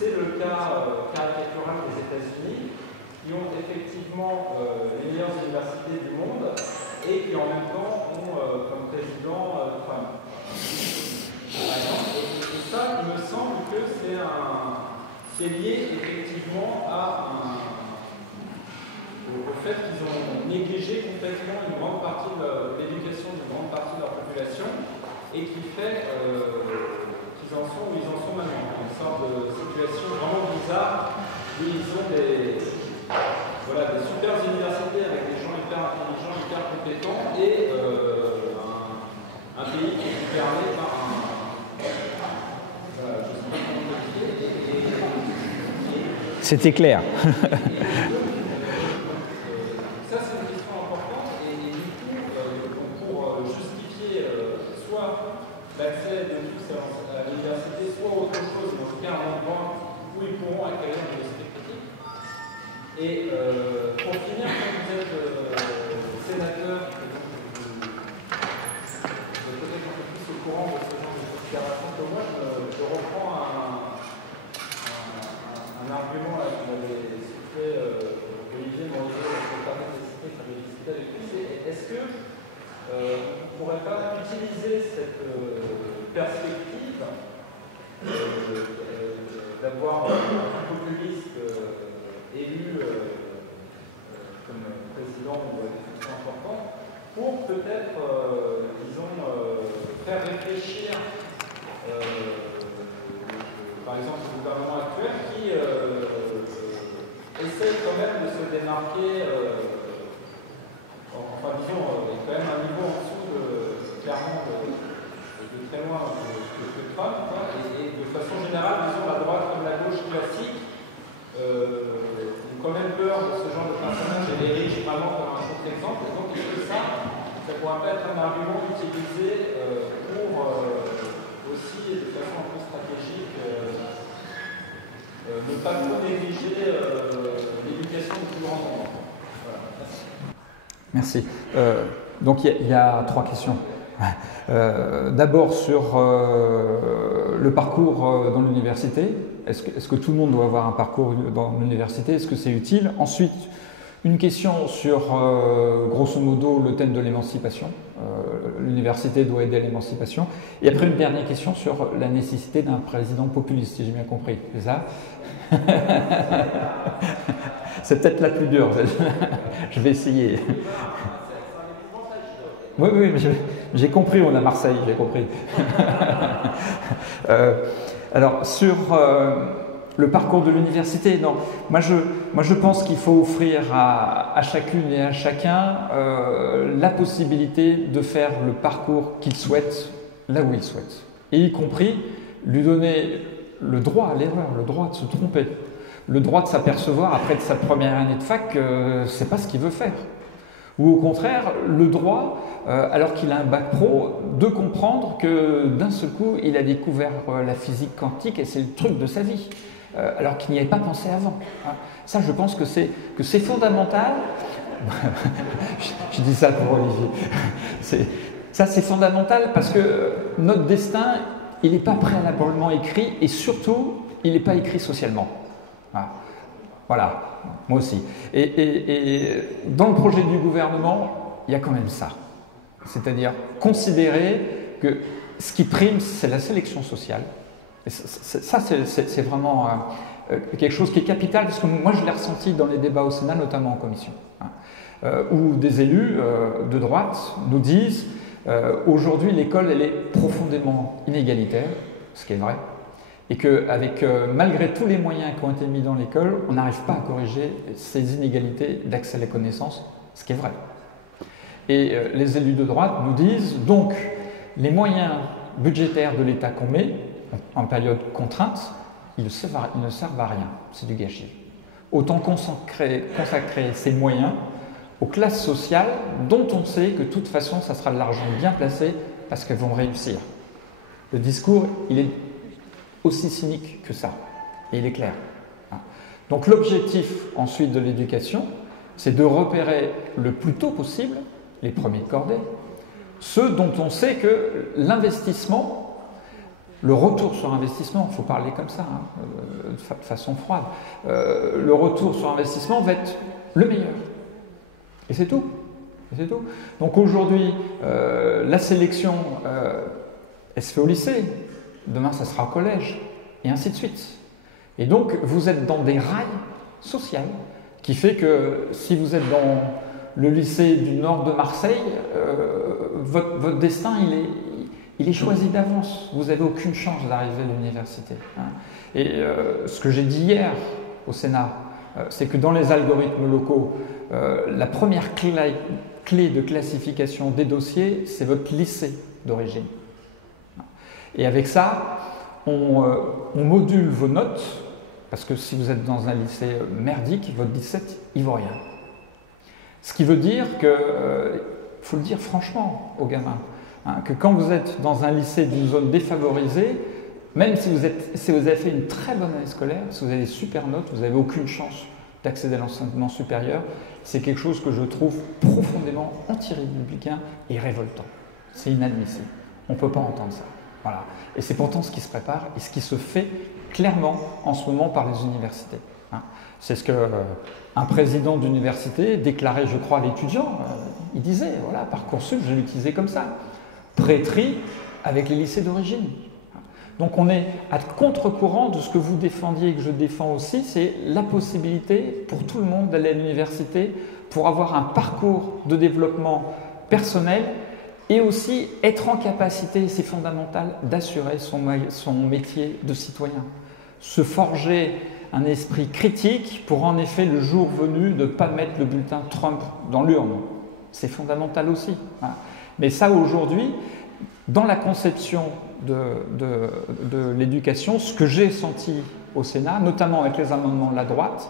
c'est le cas caricatural des États-Unis, qui ont effectivement les meilleures universités du monde et qui en même temps ont comme président Trump. Par exemple, et ça, il me semble que c'est lié effectivement au fait qu'ils ont négligé complètement une grande partie de l'éducation d'une grande partie de leur population et qui fait qu'ils en sont où ils en sont maintenant. Une sorte de situation vraiment bizarre où ils ont des super universités avec des gens hyper intelligents, hyper compétents et un pays qui est gouverné par je sais pas comment le dire. C'était clair. Ça, c'est une question importante et du coup, pour justifier soit l'accès de tous à l'université, soit autre chose, dans le cas d'un endroit où ils pourront acquérir des esprit critique. Et pour finir, comme vous êtes sénateur, vous êtes peut-être un peu plus au courant de ce genre de considération que moi, je reprends un argument là, que m'avait cité Olivier Morizot, la nécessité que j'avais discuté avec lui, c'est est-ce que on ne pourrait pas utiliser cette perspective d'avoir un populiste élu comme président ou à des fonctions importantes pour peut-être, disons, faire réfléchir par exemple le gouvernement actuel qui essaie quand même de se démarquer, enfin disons, quand même un niveau en dessous clairement de très loin que Trump, et de façon générale, disons, la droite comme la gauche classique ont quand même peur de ce genre de personnage et les riches vraiment comme un contre-exemple, et donc est-ce que ça pourrait pas être un argument utilisé pour aussi, de façon un peu stratégique, ne pas trop négliger l'éducation du plus grand nombre. Voilà, merci. Donc il y a 3 questions. D'abord sur le parcours dans l'université. Est-ce que tout le monde doit avoir un parcours dans l'université? Est-ce que c'est utile? Ensuite, une question sur, grosso modo, le thème de l'émancipation. L'université doit aider à l'émancipation. Et après, une dernière question sur la nécessité d'un président populiste, si j'ai bien compris. C'est ça? C'est peut-être la plus dure. Je vais essayer. Oui, j'ai compris, on a Marseille, j'ai compris. Alors, sur le parcours de l'université, non. Moi, je pense qu'il faut offrir à chacune et à chacun la possibilité de faire le parcours qu'il souhaite, là où il souhaite. Et y compris lui donner le droit à l'erreur, le droit de se tromper, le droit de s'apercevoir après de sa première année de fac que c'est pas ce qu'il veut faire. Ou au contraire, le droit, alors qu'il a un bac pro, de comprendre que d'un seul coup, il a découvert la physique quantique et c'est le truc de sa vie, alors qu'il n'y avait pas pensé avant. Ça, je pense que c'est fondamental. Je dis ça pour Olivier. Ça, c'est fondamental parce que notre destin, il n'est pas préalablement écrit et surtout, il n'est pas écrit socialement. Voilà, moi aussi. Et dans le projet du gouvernement, il y a quand même ça. C'est-à-dire considérer que ce qui prime, c'est la sélection sociale. Et ça, c'est vraiment quelque chose qui est capital, parce que moi, je l'ai ressenti dans les débats au Sénat, notamment en commission, où des élus de droite nous disent aujourd'hui, l'école, elle est profondément inégalitaire, ce qui est vrai. Et qu'avec malgré tous les moyens qui ont été mis dans l'école, on n'arrive pas à corriger ces inégalités d'accès à la connaissance, ce qui est vrai. Et les élus de droite nous disent donc les moyens budgétaires de l'État qu'on met en période contrainte, ils ne servent à rien, c'est du gâchis. Autant consacrer ces moyens aux classes sociales dont on sait que de toute façon ça sera de l'argent bien placé parce qu'elles vont réussir. Le discours, il est aussi cynique que ça, et il est clair. Donc l'objectif ensuite de l'éducation, c'est de repérer le plus tôt possible les premiers de cordée, ceux dont on sait que l'investissement, le retour sur investissement, il faut parler comme ça, de façon froide. Le retour sur investissement va être le meilleur. Et c'est tout. Et c'est tout. Donc aujourd'hui, la sélection, elle se fait au lycée. Demain, ça sera au collège. Et ainsi de suite. Et donc, vous êtes dans des rails sociaux qui fait que si vous êtes dans le lycée du nord de Marseille, votre destin, il est choisi d'avance. Vous n'avez aucune chance d'arriver à l'université. Et ce que j'ai dit hier au Sénat, c'est que dans les algorithmes locaux, la première clé de classification des dossiers, c'est votre lycée d'origine. Et avec ça, on module vos notes, parce que si vous êtes dans un lycée merdique, votre 17, il vaut rien. Ce qui veut dire que, faut le dire franchement aux gamins, que quand vous êtes dans un lycée d'une zone défavorisée, même si vous avez fait une très bonne année scolaire, si vous avez des super notes, vous n'avez aucune chance d'accéder à l'enseignement supérieur. C'est quelque chose que je trouve profondément anti-républicain et révoltant. C'est inadmissible. On ne peut pas entendre ça. Voilà. Et c'est pourtant ce qui se prépare et ce qui se fait clairement en ce moment par les universités. C'est ce qu'un président d'université déclarait, je crois, à l'étudiant. Il disait, voilà, Parcoursup, je l'utilisais comme ça. Pré-tri avec les lycées d'origine. Donc on est à contre-courant de ce que vous défendiez et que je défends aussi, c'est la possibilité pour tout le monde d'aller à l'université pour avoir un parcours de développement personnel et aussi être en capacité, c'est fondamental, d'assurer son métier de citoyen. Se forger un esprit critique pour en effet, le jour venu, de ne pas mettre le bulletin Trump dans l'urne. C'est fondamental aussi. Voilà. Mais ça, aujourd'hui, dans la conception de l'éducation, ce que j'ai senti au Sénat, notamment avec les amendements de la droite,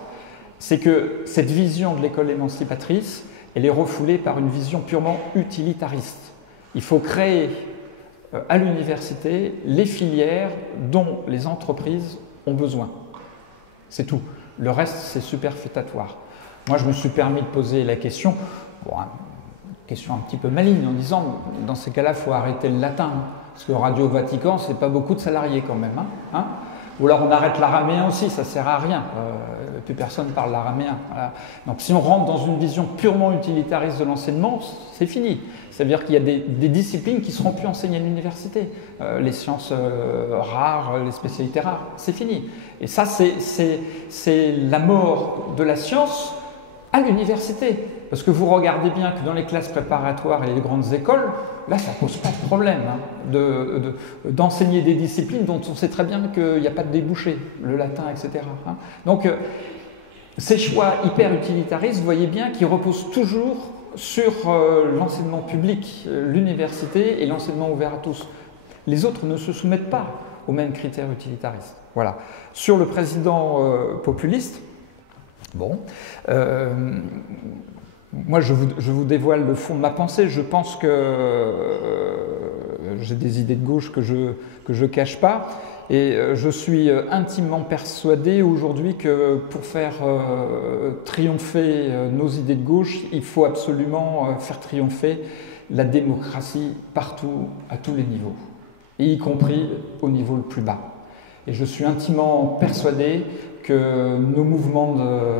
c'est que cette vision de l'école émancipatrice, elle est refoulée par une vision purement utilitariste. Il faut créer à l'université les filières dont les entreprises ont besoin. C'est tout. Le reste, c'est superfétatoire. Moi, je me suis permis de poser la question, question un petit peu maligne, en disant, dans ces cas-là, il faut arrêter le latin. Parce que Radio Vatican, c'est pas beaucoup de salariés quand même. Ou alors on arrête l'araméen aussi, ça sert à rien. Plus personne parle l'araméen. Voilà. Donc si on rentre dans une vision purement utilitariste de l'enseignement, c'est fini. C'est-à-dire qu'il y a des disciplines qui ne seront plus enseignées à l'université. Les sciences rares, les spécialités rares, c'est fini. Et ça, c'est la mort de la science à l'université. Parce que vous regardez bien que dans les classes préparatoires et les grandes écoles, là, ça ne pose pas de problème d'enseigner des disciplines dont on sait très bien qu'il n'y a pas de débouché, le latin, etc. Donc, ces choix hyper utilitaristes, vous voyez bien qu'ils reposent toujours sur l'enseignement public, l'université et l'enseignement ouvert à tous. Les autres ne se soumettent pas aux mêmes critères utilitaristes. Voilà. Sur le président populiste, moi, je vous dévoile le fond de ma pensée. Je pense que j'ai des idées de gauche que je cache pas. Et je suis intimement persuadé aujourd'hui que pour faire triompher nos idées de gauche, il faut absolument faire triompher la démocratie partout, à tous les niveaux, et y compris au niveau le plus bas. Et je suis intimement persuadé que nos mouvements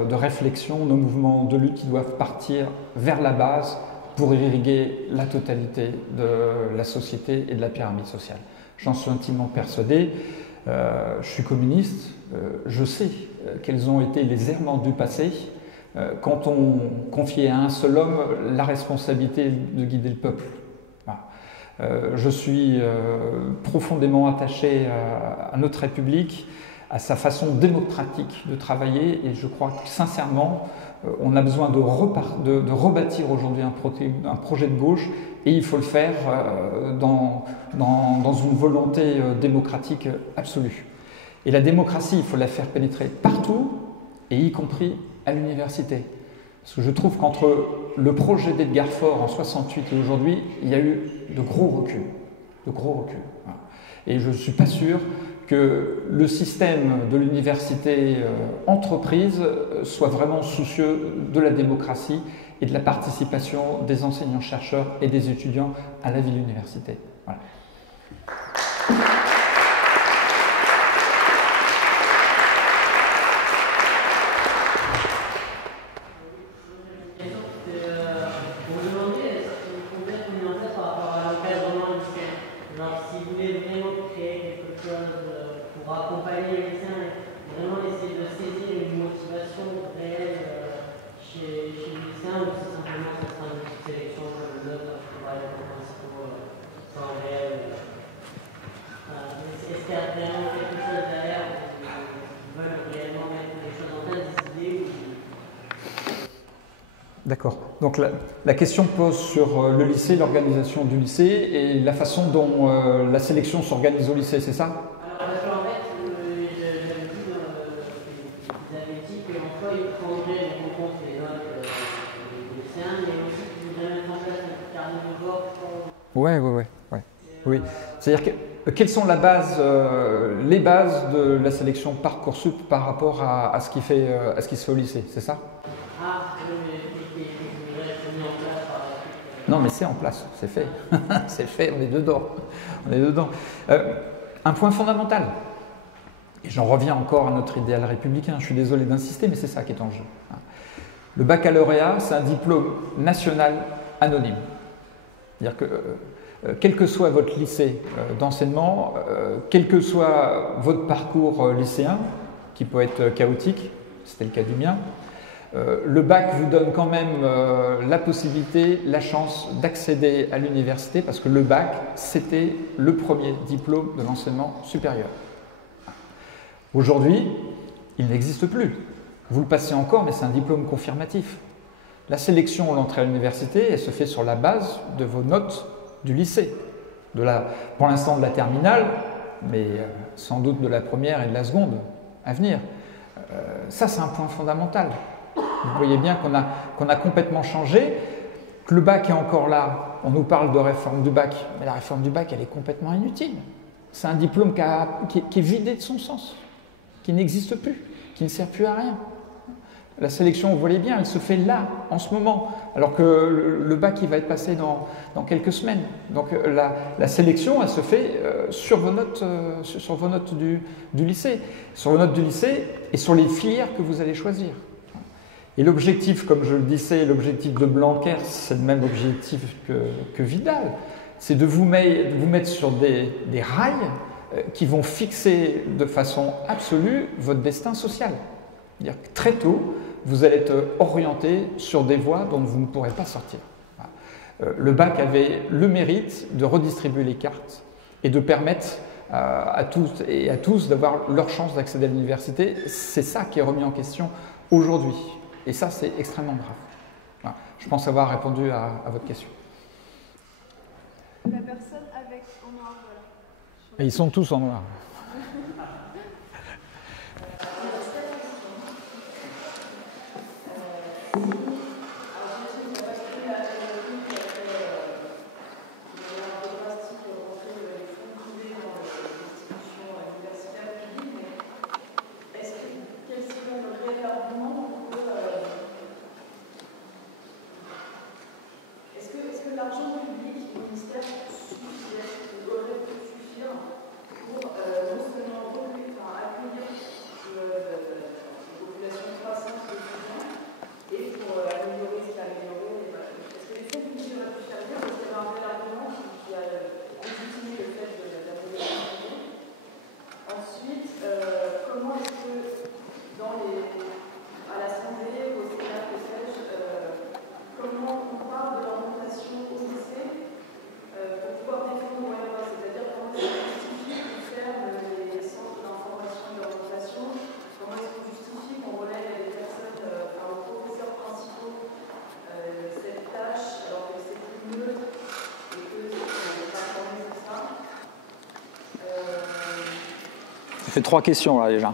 de réflexion, nos mouvements de lutte, ils doivent partir vers la base pour irriguer la totalité de la société et de la pyramide sociale. J'en suis intimement persuadé. Je suis communiste. Je sais quels ont été les errements du passé quand on confiait à un seul homme la responsabilité de guider le peuple. Voilà. Je suis profondément attaché à notre République, à sa façon démocratique de travailler, et je crois que sincèrement, on a besoin de rebâtir aujourd'hui un projet de gauche, et il faut le faire dans une volonté démocratique absolue. Et la démocratie, il faut la faire pénétrer partout, et y compris à l'université. Parce que je trouve qu'entre le projet d'Edgar Faure en 68 et aujourd'hui, il y a eu de gros reculs. De gros reculs. Voilà. Et je ne suis pas sûr que le système de l'université entreprise soit vraiment soucieux de la démocratie et de la participation des enseignants-chercheurs et des étudiants à la vie de l'université. Voilà. D'accord. Donc la question pose sur le lycée, l'organisation du lycée et la façon dont la sélection s'organise au lycée, c'est ça? Alors, en fait, j'avais dit, vous avez dit que l'emploi est progrès, donc on compte les notes des lycéens, mais aussi que vous allez mettre en place un carnet de bord pour... Ouais. Oui. C'est-à-dire que quelles sont les bases de la sélection Parcoursup par rapport à ce qui se fait au lycée, c'est ça? Ah, mais vous allez mis en place par la suite. Non, mais c'est en place, c'est fait. C'est fait, on est dedans. Un point fondamental, et j'en reviens encore à notre idéal républicain, je suis désolé d'insister, mais c'est ça qui est en jeu. Le baccalauréat, c'est un diplôme national anonyme. C'est-à-dire que quel que soit votre lycée d'enseignement, quel que soit votre parcours lycéen, qui peut être chaotique, c'était le cas du mien, le bac vous donne quand même la possibilité, la chance d'accéder à l'université parce que le bac, c'était le premier diplôme de l'enseignement supérieur. Aujourd'hui, il n'existe plus. Vous le passez encore, mais c'est un diplôme confirmatif. La sélection à l'entrée à l'université, elle se fait sur la base de vos notes du lycée, pour l'instant de la terminale, mais sans doute de la première et de la seconde à venir. Ça, c'est un point fondamental. Vous voyez bien qu'on a complètement changé, que le bac est encore là. On nous parle de réforme du bac, mais la réforme du bac, elle est complètement inutile. C'est un diplôme qui est vidé de son sens, qui n'existe plus, qui ne sert plus à rien. La sélection, vous voyez bien, elle se fait là, en ce moment, alors que le bac, il va être passé dans quelques semaines. Donc la sélection, elle se fait sur vos notes du lycée, sur vos notes du lycée et sur les filières que vous allez choisir. Et l'objectif, comme je le disais, l'objectif de Blanquer, c'est le même objectif que Vidal, c'est de vous mettre sur des rails qui vont fixer de façon absolue votre destin social. C'est-à-dire que très tôt, vous allez être orienté sur des voies dont vous ne pourrez pas sortir. Le bac avait le mérite de redistribuer les cartes et de permettre à toutes et à tous d'avoir leur chance d'accéder à l'université. C'est ça qui est remis en question aujourd'hui. Et ça, c'est extrêmement grave. Voilà. Je pense avoir répondu à votre question. La personne avec en noir, voilà. Et ils sont tous en noir. Ça fait 3 questions là déjà.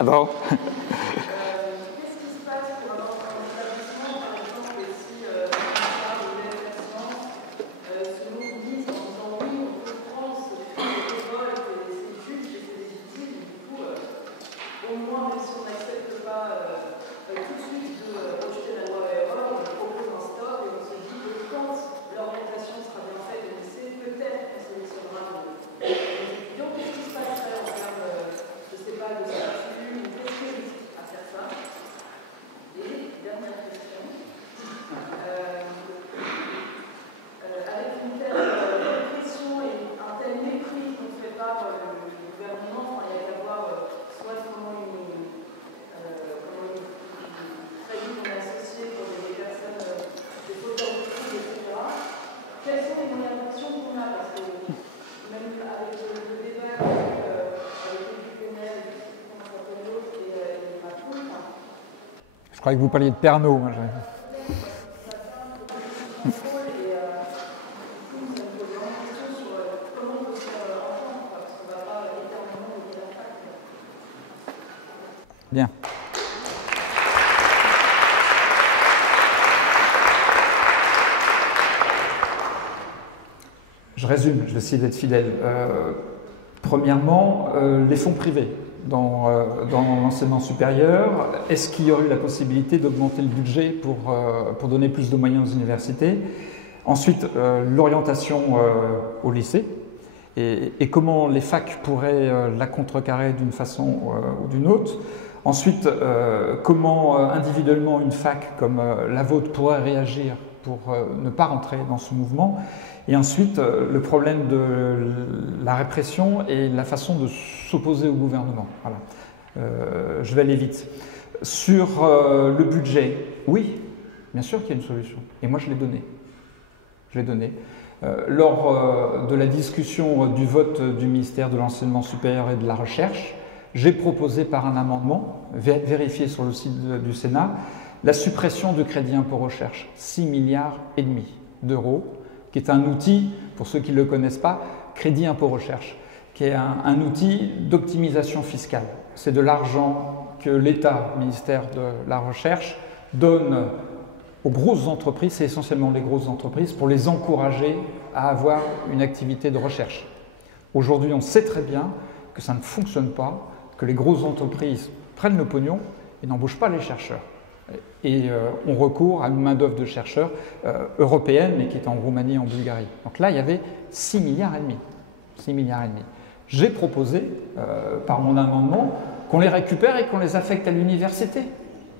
Ah bon. Qu'est-ce qui se passe pour avoir un établissement, par exemple, si on parle de l'intéressement, se mobilise en disant oui, on peut prendre ce révolte et ces études, c'est légitime, et du coup, au moins, même si on n'accepte pas tout de suite de rejeter la loi erreur, on propose un stop et on se dit que quand l'orientation sera bien faite au lycée, peut-être qu'on sélectionnera les étudiants. Qu'est-ce qui se passerait en termes, je ne sais pas, de statut, ou qu'est-ce que à faire ça? Et dernière question. Avec une telle pression et un tel mépris qu'on fait par le gouvernement, il va y avoir soit vraiment croyais que vous parliez de Pernod. Moi, bien. Je résume, je vais essayer d'être fidèle. Premièrement, les fonds privés dans l'enseignement supérieur, est-ce qu'il y aurait eu la possibilité d'augmenter le budget pour donner plus de moyens aux universités? Ensuite, l'orientation au lycée et comment les facs pourraient la contrecarrer d'une façon ou d'une autre. Ensuite, comment individuellement une fac comme la vôtre pourrait réagir pour ne pas rentrer dans ce mouvement. Et ensuite, le problème de la répression et la façon de s'opposer au gouvernement. Voilà. Je vais aller vite. Sur le budget, oui, bien sûr qu'il y a une solution. Et moi, je l'ai donnée. Je l'ai donnée. Lors de la discussion du vote du ministère de l'Enseignement supérieur et de la Recherche, j'ai proposé par un amendement, vérifié sur le site du Sénat, la suppression du crédit impôt recherche, 6,5 milliards d'euros, qui est un outil, pour ceux qui ne le connaissent pas, crédit impôt recherche, qui est un outil d'optimisation fiscale. C'est de l'argent que l'État, ministère de la Recherche, donne aux grosses entreprises, c'est essentiellement les grosses entreprises, pour les encourager à avoir une activité de recherche. Aujourd'hui, on sait très bien que ça ne fonctionne pas, que les grosses entreprises prennent le pognon et n'embauchent pas les chercheurs. Et on recourt à une main-d'œuvre de chercheurs européenne, mais qui est en Roumanie et en Bulgarie. Donc là, il y avait 6,5 milliards. 6,5 milliards. J'ai proposé, par mon amendement, qu'on les récupère et qu'on les affecte à l'université.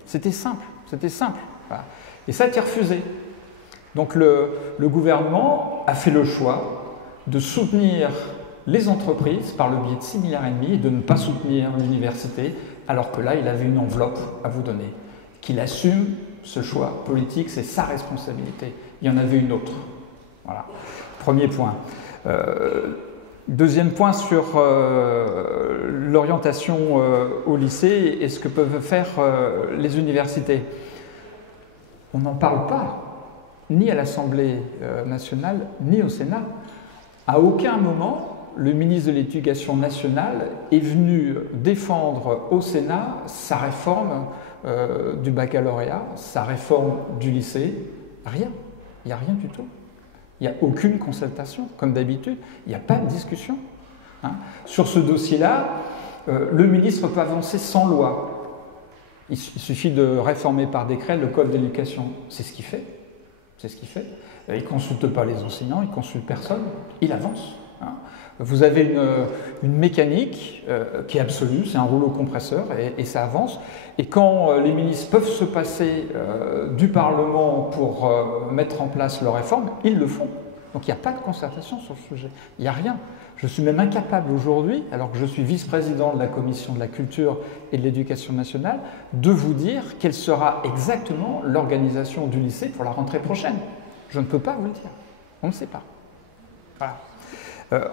C'était simple, c'était simple. Voilà. Et ça a été refusé. Donc le gouvernement a fait le choix de soutenir les entreprises par le biais de 6,5 milliards et de ne pas soutenir l'université, alors que là, il avait une enveloppe à vous donner. Qu'il assume ce choix politique, c'est sa responsabilité. Il y en avait une autre. Voilà. Premier point. Deuxième point sur l'orientation au lycée et ce que peuvent faire les universités. On n'en parle pas, ni à l'Assemblée nationale, ni au Sénat. À aucun moment, le ministre de l'Éducation nationale est venu défendre au Sénat sa réforme du baccalauréat, sa réforme du lycée. Rien. Il n'y a rien du tout. Il n'y a aucune consultation, comme d'habitude. Il n'y a pas de discussion. Hein. Sur ce dossier-là, le ministre peut avancer sans loi. Il suffit de réformer par décret le code d'éducation. C'est ce qu'il fait. C'est ce qu'il fait. Il ne consulte pas les enseignants, il ne consulte personne. Il avance. Hein. Vous avez une mécanique qui est absolue, c'est un rouleau compresseur et ça avance. Et quand les ministres peuvent se passer du Parlement pour mettre en place leur réforme, ils le font. Donc il n'y a pas de concertation sur ce sujet. Il n'y a rien. Je suis même incapable aujourd'hui, alors que je suis vice-président de la Commission de la Culture et de l'Éducation nationale, de vous dire quelle sera exactement l'organisation du lycée pour la rentrée prochaine. Je ne peux pas vous le dire. On ne sait pas. Voilà.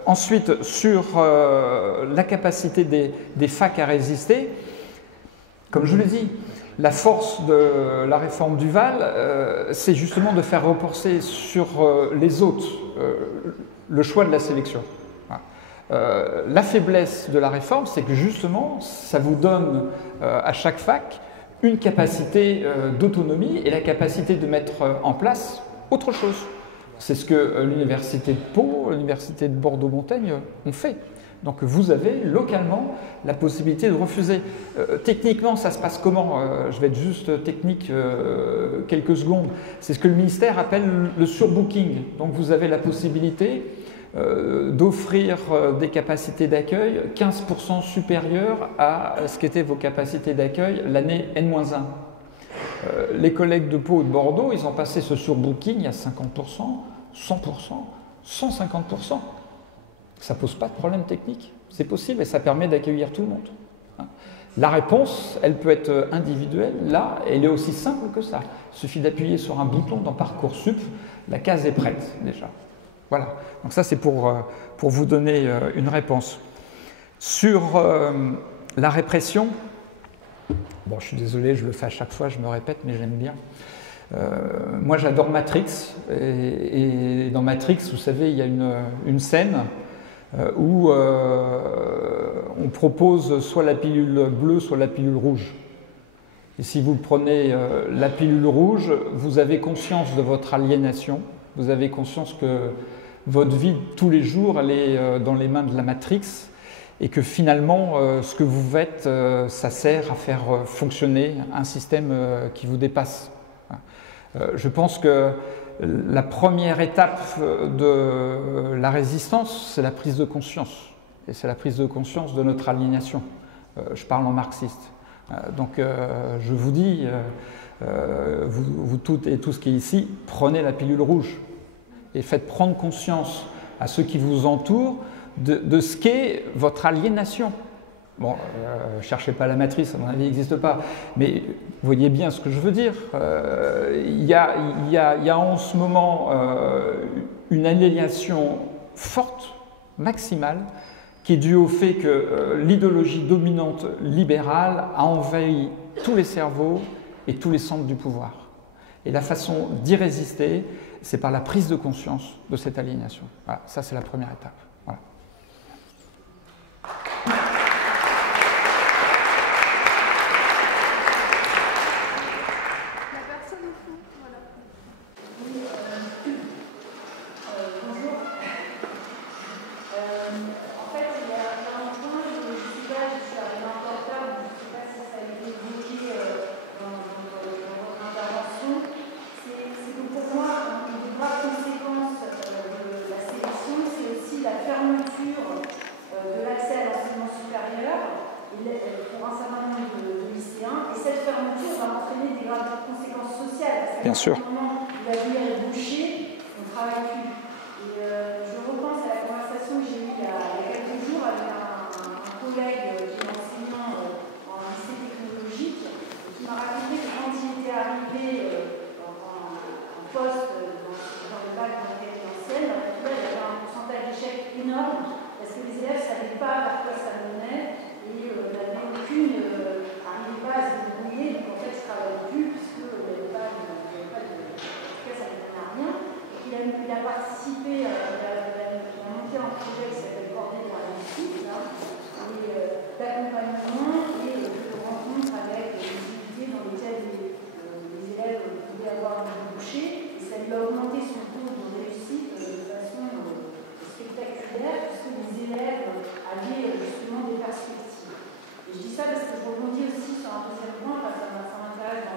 Ensuite, sur la capacité des facs à résister, comme je l'ai dit, la force de la réforme Duval, c'est justement de faire reporter sur les autres le choix de la sélection. Voilà. La faiblesse de la réforme, c'est que justement, ça vous donne à chaque fac une capacité d'autonomie et la capacité de mettre en place autre chose. C'est ce que l'université de Pau, l'université de Bordeaux-Montaigne ont fait. Donc vous avez localement la possibilité de refuser. Techniquement, ça se passe comment? Je vais être juste technique quelques secondes. C'est ce que le ministère appelle le surbooking. Donc vous avez la possibilité d'offrir des capacités d'accueil 15% supérieures à ce qu'étaient vos capacités d'accueil l'année N-1. Les collègues de Pau et de Bordeaux, ils ont passé ce surbooking à 50%, 100%, 150%. Ça ne pose pas de problème technique. C'est possible et ça permet d'accueillir tout le monde. La réponse, elle peut être individuelle. Là, elle est aussi simple que ça. Il suffit d'appuyer sur un bouton dans Parcoursup. La case est prête déjà. Voilà. Donc ça, c'est pour vous donner une réponse. Sur la répression, Bon, je suis désolé, je le fais à chaque fois, je me répète, mais j'aime bien. Moi, j'adore Matrix. Et dans Matrix, vous savez, il y a une scène où on propose soit la pilule bleue, soit la pilule rouge. Et si vous prenez la pilule rouge, vous avez conscience de votre aliénation, vous avez conscience que votre vie de tous les jours, elle est dans les mains de la Matrix, et que finalement, ce que vous faites, ça sert à faire fonctionner un système qui vous dépasse. Je pense que la première étape de la résistance, c'est la prise de conscience. Et c'est la prise de conscience de notre aliénation. Je parle en marxiste. Donc je vous dis, vous toutes et tous qui est ici, prenez la pilule rouge et faites prendre conscience à ceux qui vous entourent de ce qu'est votre aliénation. Bon, cherchez pas la matrice, à mon avis, elle n'existe pas. Mais vous voyez bien ce que je veux dire. Il y a en ce moment une aliénation forte, maximale, qui est due au fait que l'idéologie dominante libérale a envahi tous les cerveaux et tous les centres du pouvoir. Et la façon d'y résister, c'est par la prise de conscience de cette aliénation. Voilà, ça c'est la première étape. Voilà. Bien sûr. L'avenir est bouché, on ne travaille plus. Et je repense à la conversation que j'ai eue il y a quelques jours avec un collègue qui est enseignant en lycée technologique, qui m'a raconté que quand il était arrivé en poste dans le bac dans lequel il enseigne, il avait un pourcentage d'échec énorme parce que les élèves ne savaient pas par quoi ça menait et n'avaient aucune, n'arrivaient pas à se débrouiller, donc en fait je ne travaillais plus puisqu'il n'y avait pas de. Il a participé à la montée en projet qui s'appelle Coordonner pour la réussite, d'accompagnement et de rencontre avec les unités dans lesquelles les élèves pouvaient avoir un débouché. Et ça lui a augmenté son taux de réussite de façon spectaculaire, puisque les élèves avaient justement des perspectives. Et je dis ça parce que je rebondis aussi sur un deuxième point, parce que ça m'intéresse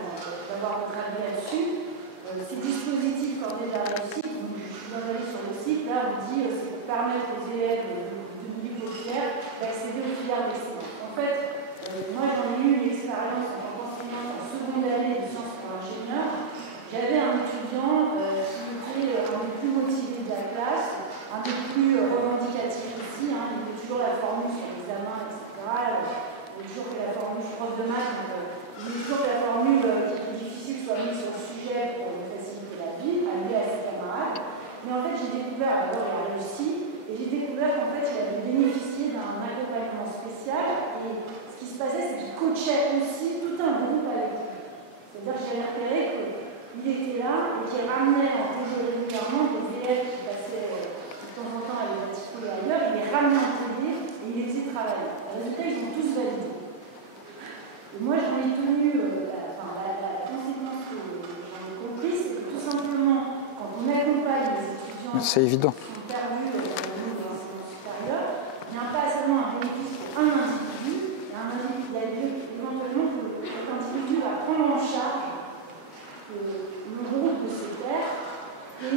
d'avoir votre avis là-dessus. Ces dispositifs coordonnés vers la réussite, je vous aller sur le site, là on dit c'est pour permettre aux élèves de niveau populaire d'accéder aux filières d'excellence. En fait, moi j'en ai eu une expérience en tant qu'enseignant en seconde année de sciences pour ingénieur. J'avais un étudiant qui était un peu plus motivé de la classe, un peu plus revendicatif aussi, il avait toujours la formule sur l'examen, etc. Il avait toujours fait la formule, je suis prof de maths, donc il avait toujours fait la formule qui était difficile soit mise sur le sujet pour lui faciliter la vie, à lui et à ses camarades. Mais en fait, j'ai découvert, d'abord, il a réussi, et j'ai découvert qu'en fait, il avait bénéficié d'un accompagnement spécial, et ce qui se passait, c'est qu'il coachait aussi tout un groupe avec lui. C'est-à-dire que j'ai repéré qu'il était là, et qu'il ramenait en projet régulièrement des élèves qui passaient de temps en temps à l'université et ailleurs, il les ramenait en projet, et il les faisait travailler. Les résultats, ils ont tous validé. Et moi, j'en ai tenu, la conséquence que j'en ai comprise, c'est que tout simplement, quand on accompagne les étudiants c'est évident. qui sont perdus dans l'enseignement supérieur, il n'y a pas seulement un bénéfice pour un individu, il y a éventuellement que cet individu va prendre en charge le groupe de ses pairs et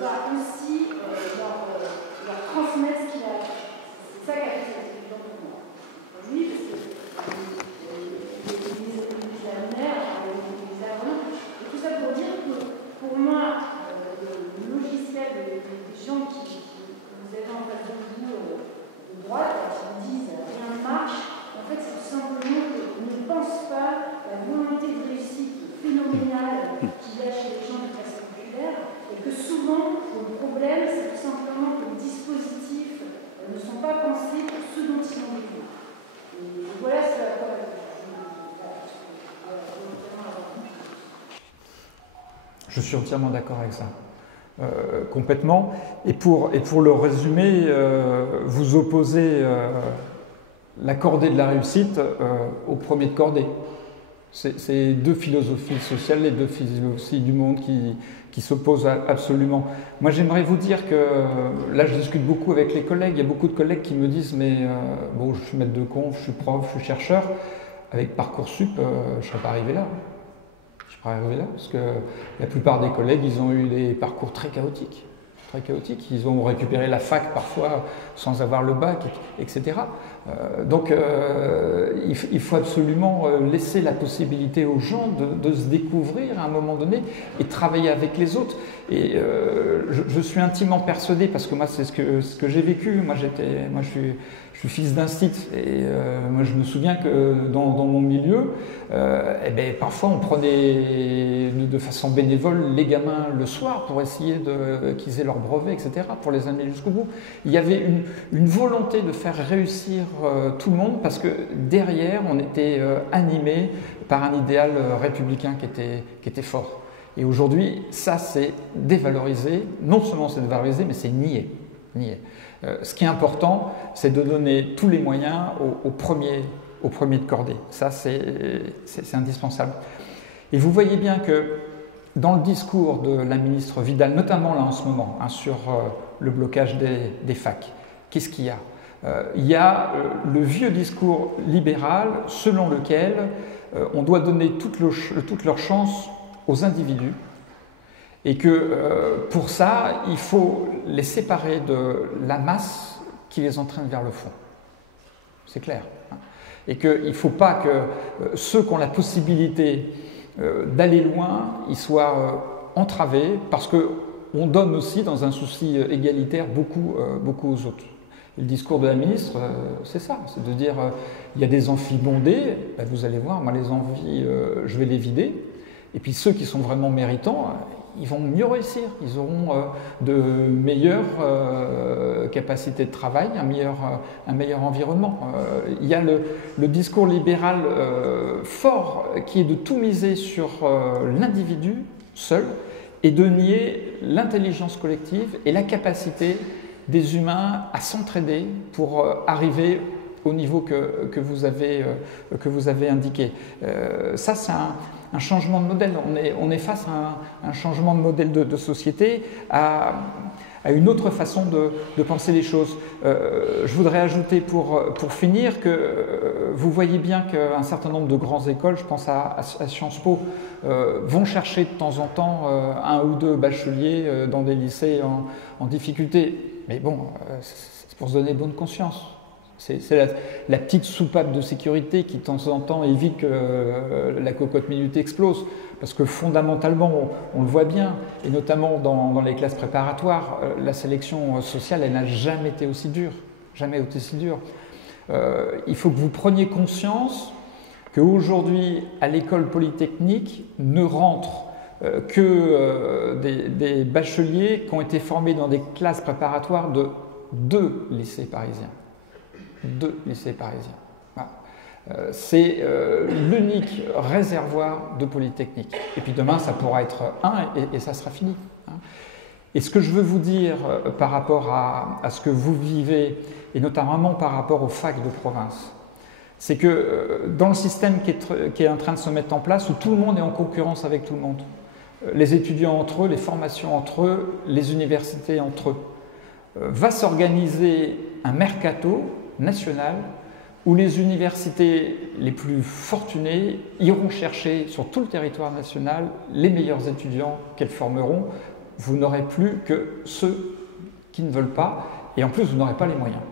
va aussi leur transmettre ce qu'il a appris. C'est ça qu'a fait cet étudiant pour moi. Oui, parce que les apprenants, et tout ça pour dire que pour moi, le logiciel des gens qui Je suis entièrement d'accord avec ça. Complètement. Et pour le résumer, vous opposez la cordée de la réussite au premier de cordée. C'est deux philosophies sociales et deux philosophies du monde qui s'opposent absolument. Moi, j'aimerais vous dire que, là, je discute beaucoup avec les collègues, il y a beaucoup de collègues qui me disent, mais bon, je suis maître de conf, je suis prof, je suis chercheur, avec Parcoursup, je ne serais pas arrivé là. Je ne serais pas arrivé là, parce que la plupart des collègues, ils ont eu des parcours très chaotiques. Très chaotiques. Ils ont récupéré la fac parfois sans avoir le bac, etc. Donc il faut absolument laisser la possibilité aux gens de se découvrir à un moment donné et de travailler avec les autres. Et je suis intimement persuadé, parce que moi c'est ce que j'ai vécu. Moi je suis fils d'instit et moi je me souviens que dans mon milieu, eh ben, parfois on prenait de façon bénévole les gamins le soir pour essayer qu'ils aient leur brevet, etc., pour les amener jusqu'au bout. Il y avait une volonté de faire réussir tout le monde, parce que derrière on était animé par un idéal républicain qui était fort. Et aujourd'hui, ça c'est dévalorisé. Non seulement c'est dévalorisé, mais c'est nié. Ce qui est important, c'est de donner tous les moyens au premier de cordée. Ça, c'est indispensable. Et vous voyez bien que dans le discours de la ministre Vidal, notamment là en ce moment, sur le blocage des facs, qu'est-ce qu'il y a ? Il y a le vieux discours libéral selon lequel on doit donner toutes leurs chances aux individus, et que pour ça, il faut les séparer de la masse qui les entraîne vers le fond. C'est clair. Et qu'il ne faut pas que ceux qui ont la possibilité d'aller loin, ils soient entravés, parce qu'on donne aussi, dans un souci égalitaire, beaucoup aux autres. Et le discours de la ministre, c'est ça, c'est de dire il y a des amphis bondés, ben vous allez voir, moi les amphis, je vais les vider, et puis ceux qui sont vraiment méritants, ils vont mieux réussir, ils auront de meilleures capacités de travail, un meilleur environnement. Il y a le discours libéral fort qui est de tout miser sur l'individu seul et de nier l'intelligence collective et la capacité des humains à s'entraider pour arriver au niveau que vous avez indiqué. Ça, c'est un changement de modèle. On est face à un changement de modèle de société, à une autre façon de penser les choses. Je voudrais ajouter pour finir que vous voyez bien qu'un certain nombre de grandes écoles, je pense à Sciences Po, vont chercher de temps en temps un ou deux bacheliers dans des lycées en difficulté. Mais bon, c'est pour se donner bonne conscience. C'est la petite soupape de sécurité qui, de temps en temps, évite que la cocotte minute explose. Parce que fondamentalement, on le voit bien, et notamment dans les classes préparatoires, la sélection sociale, elle n'a jamais été aussi dure. Jamais été aussi dure. Il faut que vous preniez conscience qu'aujourd'hui, à l'école polytechnique, ne rentrent que des bacheliers qui ont été formés dans des classes préparatoires de 2 lycées parisiens. 2 lycées parisiens. Voilà. C'est l'unique réservoir de Polytechnique. Et puis demain, ça pourra être 1 et ça sera fini. Et ce que je veux vous dire par rapport à ce que vous vivez, et notamment par rapport aux facs de province, c'est que dans le système qui est en train de se mettre en place, où tout le monde est en concurrence avec tout le monde, les étudiants entre eux, les formations entre eux, les universités entre eux, va s'organiser un mercato national où les universités les plus fortunées iront chercher sur tout le territoire national les meilleurs étudiants qu'elles formeront. Vous n'aurez plus que ceux qui ne veulent pas, et en plus vous n'aurez pas les moyens.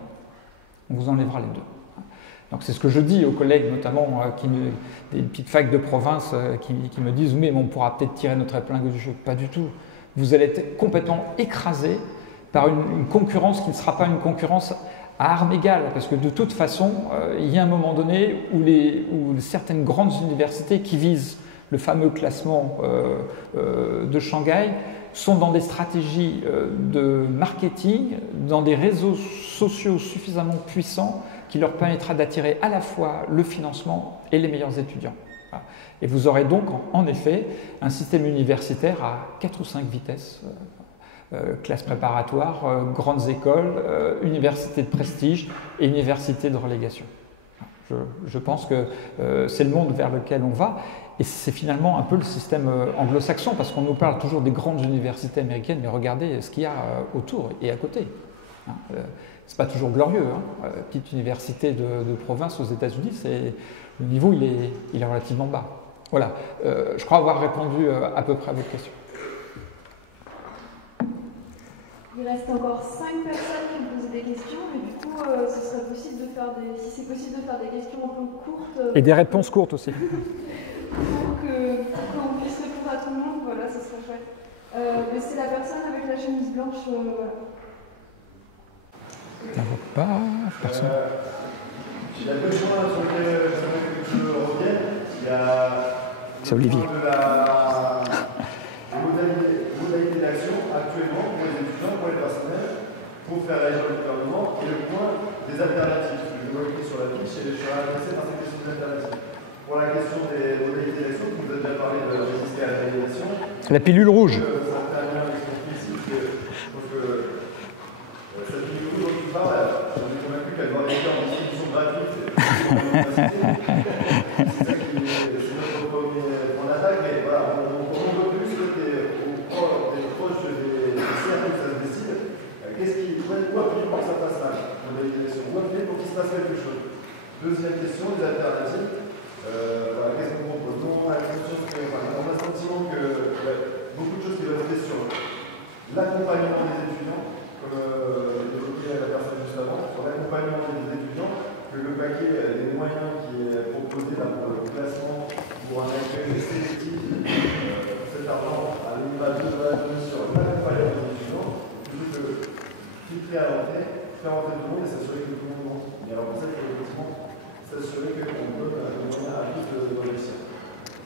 On vous enlèvera les deux. Donc c'est ce que je dis aux collègues, notamment des petites facs de province qui me disent « mais on pourra peut-être tirer notre épingle du jeu ». Pas du tout. Vous allez être complètement écrasés par une concurrence qui ne sera pas une concurrence à armes égales, parce que de toute façon, il y a un moment donné où certaines grandes universités qui visent le fameux classement de Shanghai sont dans des stratégies de marketing, dans des réseaux sociaux suffisamment puissants qui leur permettra d'attirer à la fois le financement et les meilleurs étudiants. Voilà. Et vous aurez donc en effet un système universitaire à 4 ou 5 vitesses, classes préparatoires, grandes écoles, universités de prestige et universités de relégation. Je pense que c'est le monde vers lequel on va, et c'est finalement un peu le système anglo-saxon, parce qu'on nous parle toujours des grandes universités américaines, mais regardez ce qu'il y a autour et à côté. C'est pas toujours glorieux. Petite université de province aux États-Unis, le niveau il est relativement bas. Voilà, je crois avoir répondu à peu près à votre question. Il reste encore 5 personnes qui me posent des questions, mais du coup, ce serait possible de faire si c'est possible de faire des questions un peu courtes. Et des réponses courtes aussi. pour qu'on puisse répondre à tout le monde, voilà, ce serait chouette. C'est la personne avec la chemise blanche, voilà. Ça ne va pas, personne. J'ai la question sur laquelle je reviens. C'est Olivier. Modalité d'action actuellement pour les étudiants, pour les personnels, pour faire réagir le gouvernement, et le point des alternatives. Je vais écrit sur la fiche et je suis intéressé par cette question des alternatives. Pour la question des modalités d'action, vous avez déjà parlé de résister à la réalisation. La pilule rouge. Ça fait un lien avec ce qu'on fait ici, parce que cette pilule rouge dont tu parles, j'en ai convaincu qu'elle doit rester en distribution gratuite. C'est ça qui est notre premier point d'attaque, mais voilà, on veut plus que des proches des CRM, ça se décide. Où appuyer pour que ça passe mal? Où appuyer pour qu'il se passe quelque chose? Deuxième question, les alternatives. Voilà, qu'est-ce qu'on propose? On a le sentiment que beaucoup de choses qui doivent rester sur l'accompagnement des étudiants, comme évoqué la personne juste avant, sur l'accompagnement des étudiants, que le paquet des moyens qui est proposé là, pour le classement, pour un accueil sélectif, cet argent à l'image sur l'accompagnement des étudiants, plutôt que filtrer à l'entrée, faire entrer tout le monde et s'assurer que tout le monde monte. Et alors pour ça, il faut effectivement s'assurer qu'on donne les moyens à tous de réussir.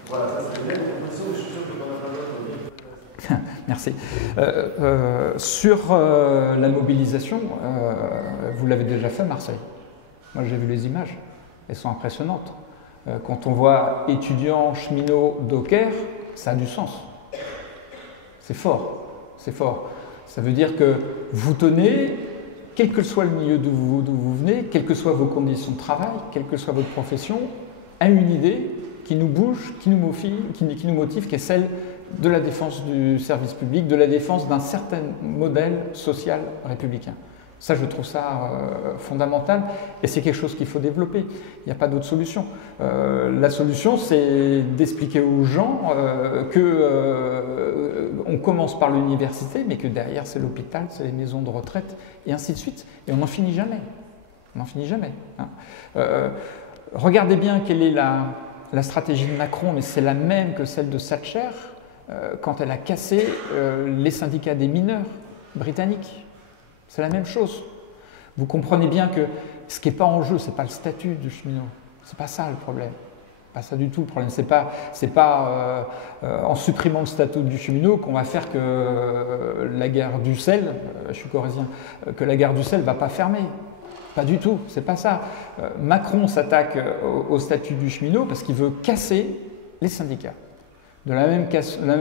Voilà, ça c'est bien une proposition, je suis sûr que dans la parole, Merci. Sur la mobilisation, vous l'avez déjà fait, Marseille. Moi, j'ai vu les images. Elles sont impressionnantes. Quand on voit étudiants, cheminots, dockers, ça a du sens. C'est fort. C'est fort. Ça veut dire que vous tenez, quel que soit le milieu d'où vous venez, quelles que soient vos conditions de travail, quelle que soit votre profession, à une idée qui nous bouge, qui nous motive, qui est celle de la défense du service public, de la défense d'un certain modèle social républicain. Ça, je trouve ça fondamental et c'est quelque chose qu'il faut développer. Il n'y a pas d'autre solution. La solution, c'est d'expliquer aux gens qu'on commence par l'université, mais que derrière, c'est l'hôpital, c'est les maisons de retraite, et ainsi de suite. Et on n'en finit jamais. On n'en finit jamais. Regardez bien quelle est la stratégie de Macron, mais c'est la même que celle de Thatcher, quand elle a cassé les syndicats des mineurs britanniques. C'est la même chose. Vous comprenez bien que ce qui n'est pas en jeu, ce n'est pas le statut du cheminot. Ce n'est pas ça le problème. Pas ça du tout le problème. C'est pas en supprimant le statut du cheminot qu'on va faire que la gare d'Ussel, je suis corrézien, que la gare d'Ussel ne va pas fermer. Pas du tout, c'est pas ça. Macron s'attaque au statut du cheminot parce qu'il veut casser les syndicats. De la même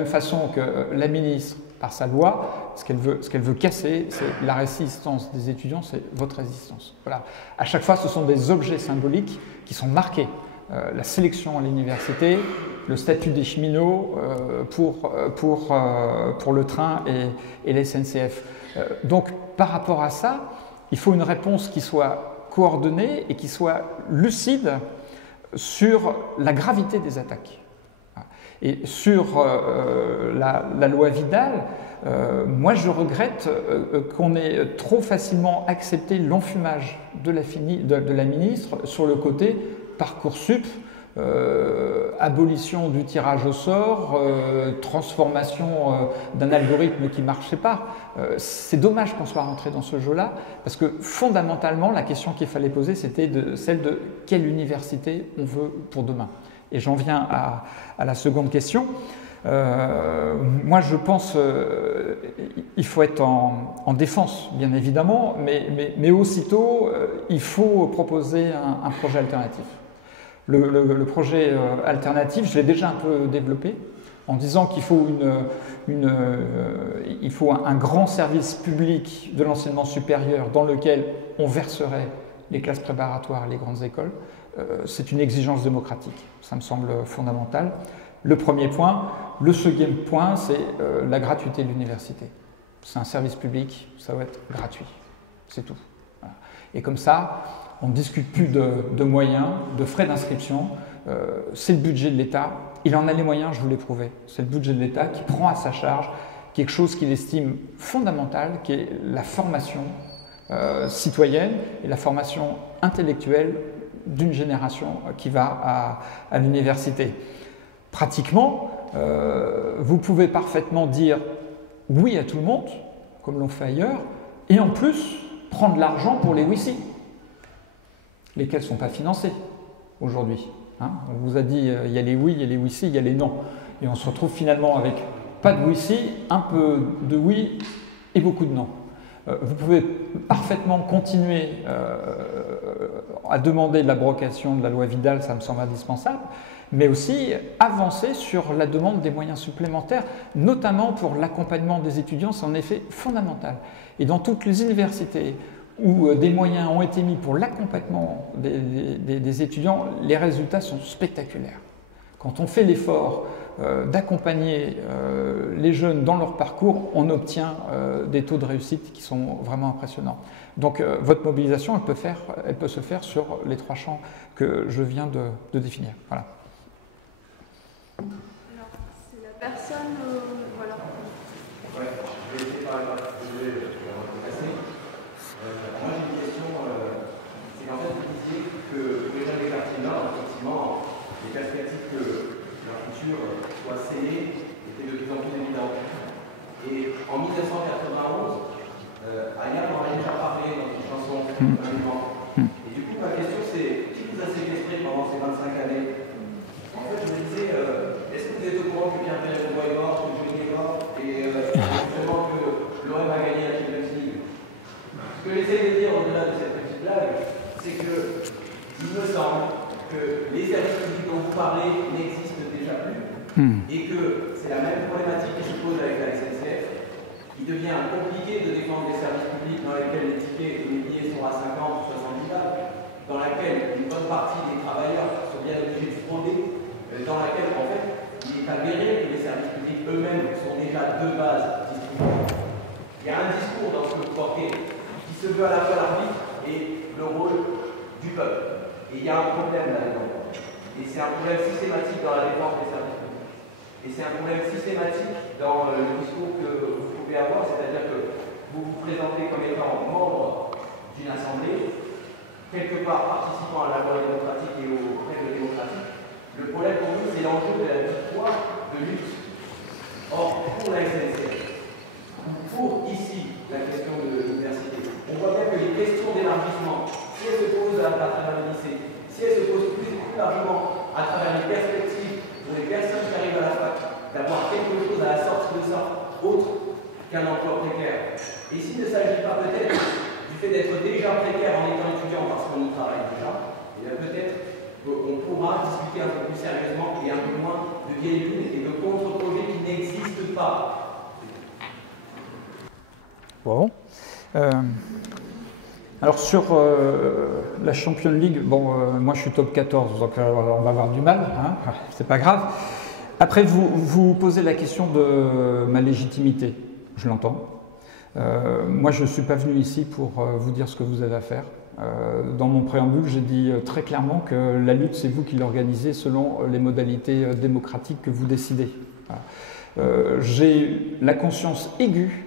façon que la ministre, par sa loi, ce qu'elle veut casser, c'est la résistance des étudiants, c'est votre résistance. Voilà. À chaque fois, ce sont des objets symboliques qui sont marqués. La sélection à l'université, le statut des cheminots pour le train et les SNCF. Donc, par rapport à ça, il faut une réponse qui soit coordonnée et qui soit lucide sur la gravité des attaques. Et sur la loi Vidal, moi je regrette qu'on ait trop facilement accepté l'enfumage de la ministre sur le côté Parcoursup, abolition du tirage au sort, transformation d'un algorithme qui ne marchait pas. C'est dommage qu'on soit rentré dans ce jeu-là, parce que fondamentalement, la question qu'il fallait poser, c'était celle de quelle université on veut pour demain. Et j'en viens à la seconde question. Moi, je pense qu'il faut être en défense, bien évidemment, mais aussitôt, il faut proposer un projet alternatif. Le projet alternatif, je l'ai déjà un peu développé en disant qu'il faut, il faut un grand service public de l'enseignement supérieur dans lequel on verserait les classes préparatoires et les grandes écoles. C'est une exigence démocratique, ça me semble fondamental. Le premier point. Le second point, c'est la gratuité de l'université. C'est un service public, ça doit être gratuit, c'est tout. Voilà. Et comme ça, on ne discute plus de moyens, de frais d'inscription. C'est le budget de l'État, il en a les moyens, je vous l'ai prouvé. C'est le budget de l'État qui prend à sa charge quelque chose qu'il estime fondamental, qui est la formation citoyenne et la formation intellectuelle d'une génération qui va à l'université. Pratiquement, vous pouvez parfaitement dire oui à tout le monde, comme l'on fait ailleurs, et en plus prendre l'argent pour les WICI, lesquels ne sont pas financés aujourd'hui. Hein, on vous a dit il y a les oui, il y a les WICI, il y a les non. Et on se retrouve finalement avec pas de WICI, un peu de oui et beaucoup de non. Vous pouvez parfaitement continuer à demander l'abrogation de la loi Vidal, ça me semble indispensable, mais aussi avancer sur la demande des moyens supplémentaires, notamment pour l'accompagnement des étudiants, c'est en effet fondamental. Et dans toutes les universités où des moyens ont été mis pour l'accompagnement des étudiants, les résultats sont spectaculaires. Quand on fait l'effort d'accompagner les jeunes dans leur parcours, on obtient des taux de réussite qui sont vraiment impressionnants. Donc votre mobilisation, elle peut se faire sur les 3 champs que je viens de définir. Voilà. Alors, c'est la personne... voilà. Ouais, je vais essayer par exemple. Moi j'ai une question, c'est qu'en fait vous disiez que pour les jeunes des quartiers nord, effectivement, les perspectives que leur futur soit scellé étaient de plus en plus évidentes. Et en 1991, Aya en avait déjà parlé dans une chanson, et du coup ma question c'est, qui vous a séquestré pendant ces 25 années? En fait je me disais, est-ce que vous êtes au courant que Pierre Perret est mort, que Julie est mort, et justement que l'OM a gagné la Champions League? Ce que j'essaie de dire au-delà de cette petite blague, c'est que il me semble que les services publics dont vous parlez n'existent déjà plus, et que c'est la même problématique qui se pose avec la SNCF. Il devient compliqué de défendre des services publics dans lesquels les tickets et les billets sont à 50 ou 70 balles, dans laquelle une bonne partie des travailleurs sont bien obligés de frauder, dans laquelle en fait il est avéré que les services publics eux-mêmes sont déjà de base distribués. Il y a un discours dans ce que vous portez qui se veut à la fois l'arbitre et le rôle du peuple. Et il y a un problème là-dedans. Et c'est un problème systématique dans la défense des services publics. Et c'est un problème systématique dans le discours que vous pouvez avoir, c'est-à-dire que vous vous présentez comme étant membre d'une assemblée, quelque part participant à la loi démocratique et aux règles démocratiques. Le problème pour nous, c'est l'enjeu de la victoire de lutte. Or, pour la SNCF, pour ici la question de l'université, on voit bien que les questions d'élargissement, si elles se posent à travers le lycée, si elles se posent plus largement à travers les perspectives pour les personnes qui arrivent à la fac, d'avoir quelque chose à la sortie de ça, autre qu'un emploi précaire. Et s'il ne s'agit pas peut-être du fait d'être déjà précaire en étant étudiant parce qu'on y travaille déjà, et bien peut-être qu'on pourra discuter un peu plus sérieusement et un peu moins de vieilles lunes et de contre-projets qui n'existent pas. Bon. Alors sur la Champions League, bon, moi je suis top 14, donc on va avoir du mal, hein, c'est pas grave. Après, vous posez la question de ma légitimité, je l'entends. Moi je ne suis pas venu ici pour vous dire ce que vous avez à faire. Dans mon préambule, j'ai dit très clairement que la lutte, c'est vous qui l'organisez selon les modalités démocratiques que vous décidez. Voilà. J'ai la conscience aiguë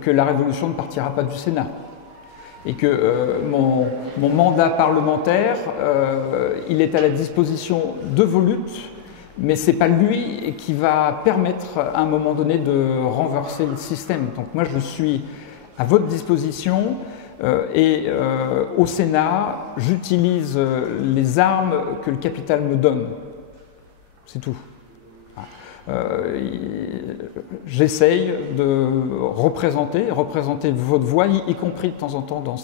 que la révolution ne partira pas du Sénat. Et que mon mandat parlementaire, il est à la disposition de vos luttes, mais ce n'est pas lui qui va permettre à un moment donné de renverser le système. Donc moi je suis à votre disposition et au Sénat, j'utilise les armes que le capital me donne. C'est tout. J'essaye de représenter votre voix, y compris de temps en temps dans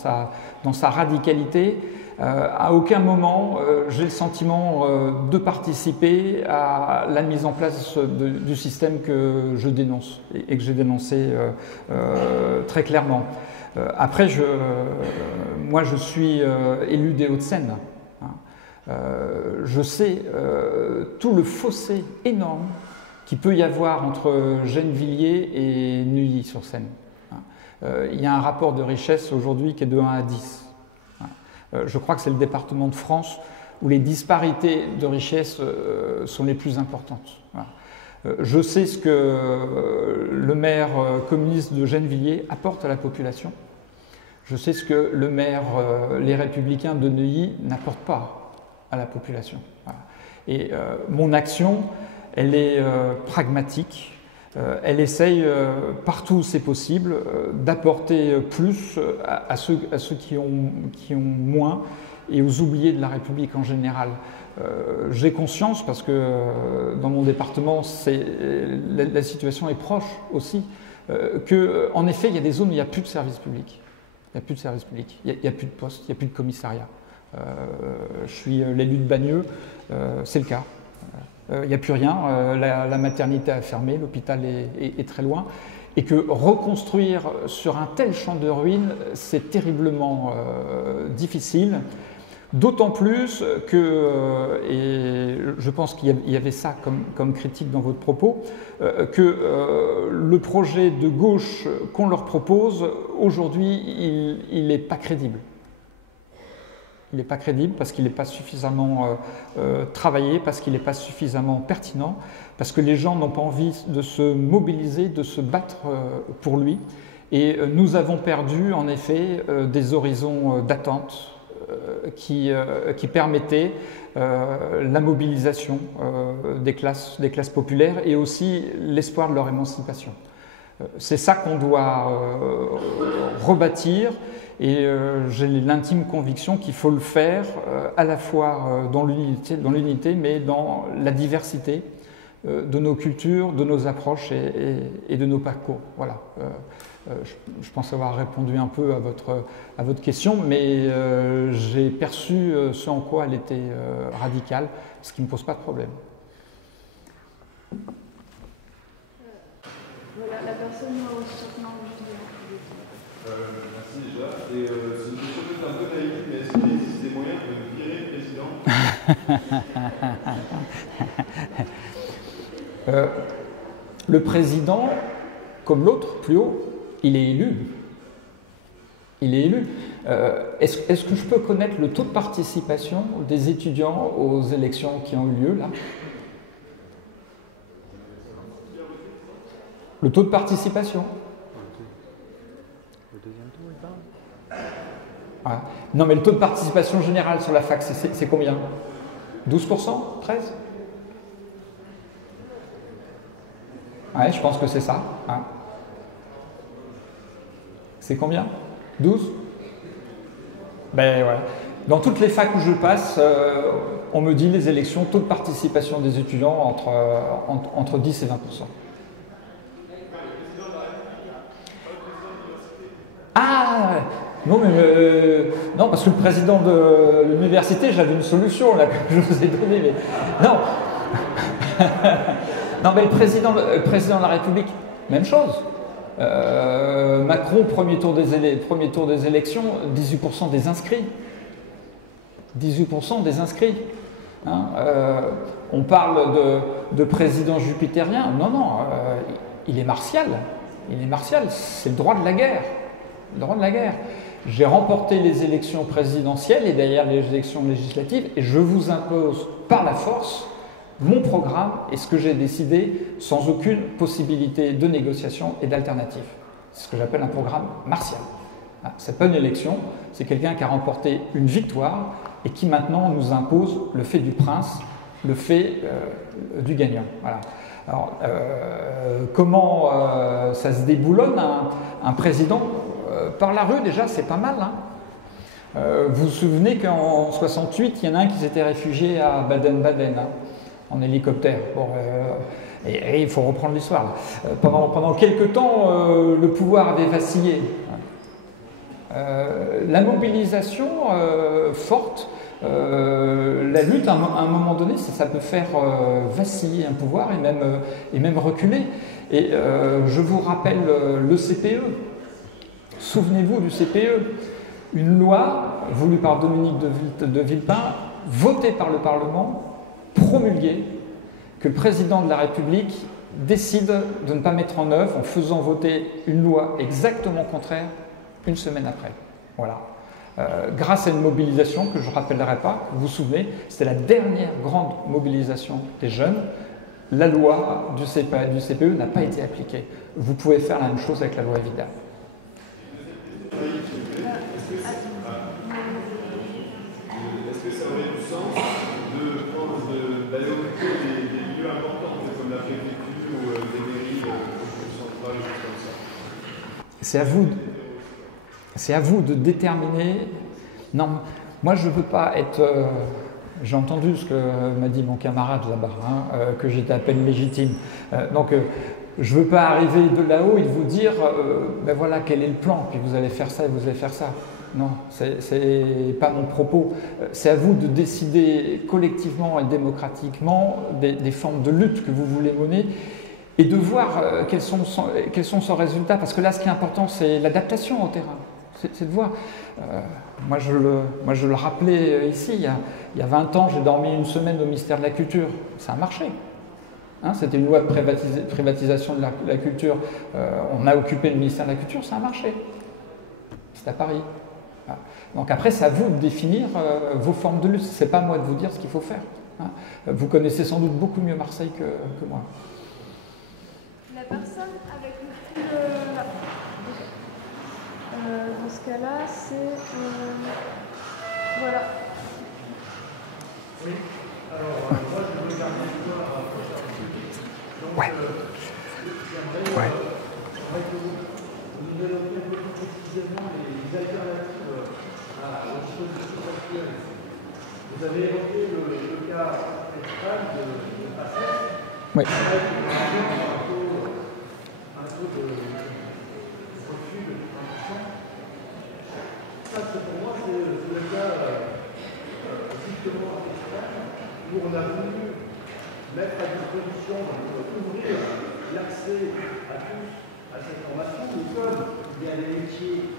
sa radicalité, À aucun moment, j'ai le sentiment de participer à la mise en place du système que je dénonce et que j'ai dénoncé très clairement. Après, moi, je suis élu des Hauts-de-Seine. Je sais tout le fossé énorme qu'il peut y avoir entre Gennevilliers et Neuilly-sur-Seine. Il y a un rapport de richesse aujourd'hui qui est de 1 à 10. Je crois que c'est le département de France où les disparités de richesse sont les plus importantes. Je sais ce que le maire communiste de Gennevilliers apporte à la population. Je sais ce que le maire, les Républicains de Neuilly n'apportent pas à la population. Et mon action, elle est pragmatique. Elle essaye, partout où c'est possible, d'apporter plus à ceux qui ont moins et aux oubliés de la République en général. J'ai conscience, parce que dans mon département, la situation est proche aussi, qu'en effet, il y a des zones où il n'y a plus de services publics. Il n'y a plus de services publics, il n'y a plus de postes, il n'y a plus de commissariat. Je suis l'élu de Bagneux, c'est le cas. Il n'y a plus rien, la maternité a fermé, l'hôpital est très loin, et que reconstruire sur un tel champ de ruines, c'est terriblement difficile, d'autant plus que, et je pense qu'il y avait ça comme critique dans votre propos, que le projet de gauche qu'on leur propose, aujourd'hui, il n'est pas crédible. Il n'est pas crédible parce qu'il n'est pas suffisamment travaillé, parce qu'il n'est pas suffisamment pertinent, parce que les gens n'ont pas envie de se mobiliser, de se battre pour lui. Et nous avons perdu en effet des horizons d'attente qui permettaient la mobilisation des classes populaires et aussi l'espoir de leur émancipation. C'est ça qu'on doit rebâtir. Et j'ai l'intime conviction qu'il faut le faire à la fois dans l'unité, mais dans la diversité de nos cultures, de nos approches et de nos parcours. Voilà. Je pense avoir répondu un peu à votre question, mais j'ai perçu ce en quoi elle était radicale, ce qui ne me pose pas de problème. Voilà, la personne certainement merci déjà. Et c'est une question peut-être un peu naïve, mais est-ce qu'il existe des moyens de virer le président Le président, comme l'autre, plus haut, il est élu. Il est élu. Est-ce que je peux connaître le taux de participation des étudiants aux élections qui ont eu lieu là? Le taux de participation. Ah. Non, mais le taux de participation général sur la fac, c'est combien? 12%? 13%? Ouais, je pense que c'est ça. Ah. C'est combien? 12? Ben ouais. Dans toutes les facs où je passe, on me dit les élections, taux de participation des étudiants entre 10 et 20%. Ah non, mais non, parce que le président de l'université, j'avais une solution là que je vous ai donnée, mais non. Non, mais le président de la République, même chose. Macron, premier tour des élections, 18% des inscrits. 18% des inscrits. Hein, on parle de président jupitérien. Non, non, il est martial. Il est martial, c'est le droit de la guerre. Le droit de la guerre. J'ai remporté les élections présidentielles et derrière les élections législatives et je vous impose par la force mon programme et ce que j'ai décidé sans aucune possibilité de négociation et d'alternative. C'est ce que j'appelle un programme martial. C'est pas une élection, c'est quelqu'un qui a remporté une victoire et qui maintenant nous impose le fait du prince, le fait du gagnant. Voilà. Alors, comment ça se déboulonne un président par la rue, déjà, c'est pas mal. Hein. Vous vous souvenez qu'en 68, il y en a un qui s'était réfugié à Baden-Baden, hein, en hélicoptère. Bon, et il faut reprendre l'histoire. Pendant quelques temps, le pouvoir avait vacillé. La mobilisation forte, la lutte à un moment donné, ça peut faire vaciller un pouvoir et même reculer. Et je vous rappelle le CPE. Souvenez-vous du CPE, une loi voulue par Dominique de Villepin, votée par le Parlement, promulguée, que le président de la République décide de ne pas mettre en œuvre en faisant voter une loi exactement contraire une semaine après. Voilà. Grâce à une mobilisation que je ne rappellerai pas, vous vous souvenez, c'était la dernière grande mobilisation des jeunes, la loi du CPE n'a pas été appliquée. Vous pouvez faire la même chose avec la loi Vidal. Est-ce que ça aurait du sens d'aller occuper des lieux importants, comme la préfecture ou des mairies, centrales, des choses comme ça? C'est à vous de déterminer. Non, moi je ne veux pas être. J'ai entendu ce que m'a dit mon camarade là-bas, que j'étais à peine légitime. Donc je ne veux pas arriver de là-haut et de vous dire, ben voilà quel est le plan, puis vous allez faire ça et vous allez faire ça. Non, c'est pas mon propos. C'est à vous de décider collectivement et démocratiquement des formes de lutte que vous voulez mener et de voir quels sont son résultat. Parce que là, ce qui est important, c'est l'adaptation au terrain. C'est de voir. Moi, je le rappelais ici, il y a 20 ans, j'ai dormi une semaine au ministère de la Culture. Ça a marché. Hein, c'était une loi de privatisation de la culture. On a occupé le ministère de la Culture, ça a marché. C'est à Paris. Voilà. Donc après, c'est à vous de définir vos formes de lutte. Ce n'est pas à moi de vous dire ce qu'il faut faire. Hein. Vous connaissez sans doute beaucoup mieux Marseille que moi. La personne avec le plus là. Dans ce cas-là, c'est... voilà. Oui, alors moi je veux garder l'histoire à prochain. Donc, j'aimerais que vous nous développiez un peu plus précisément les alternatives aux dispositifs actuels. Vous avez évoqué le cas extrême de PACES. Oui. Avec un taux de refus de 30%. Ça, pour moi, c'est le cas justement extrême où on a voulu mettre à disposition, ouvrir l'accès à tous à cette formation, mais comme il y a des métiers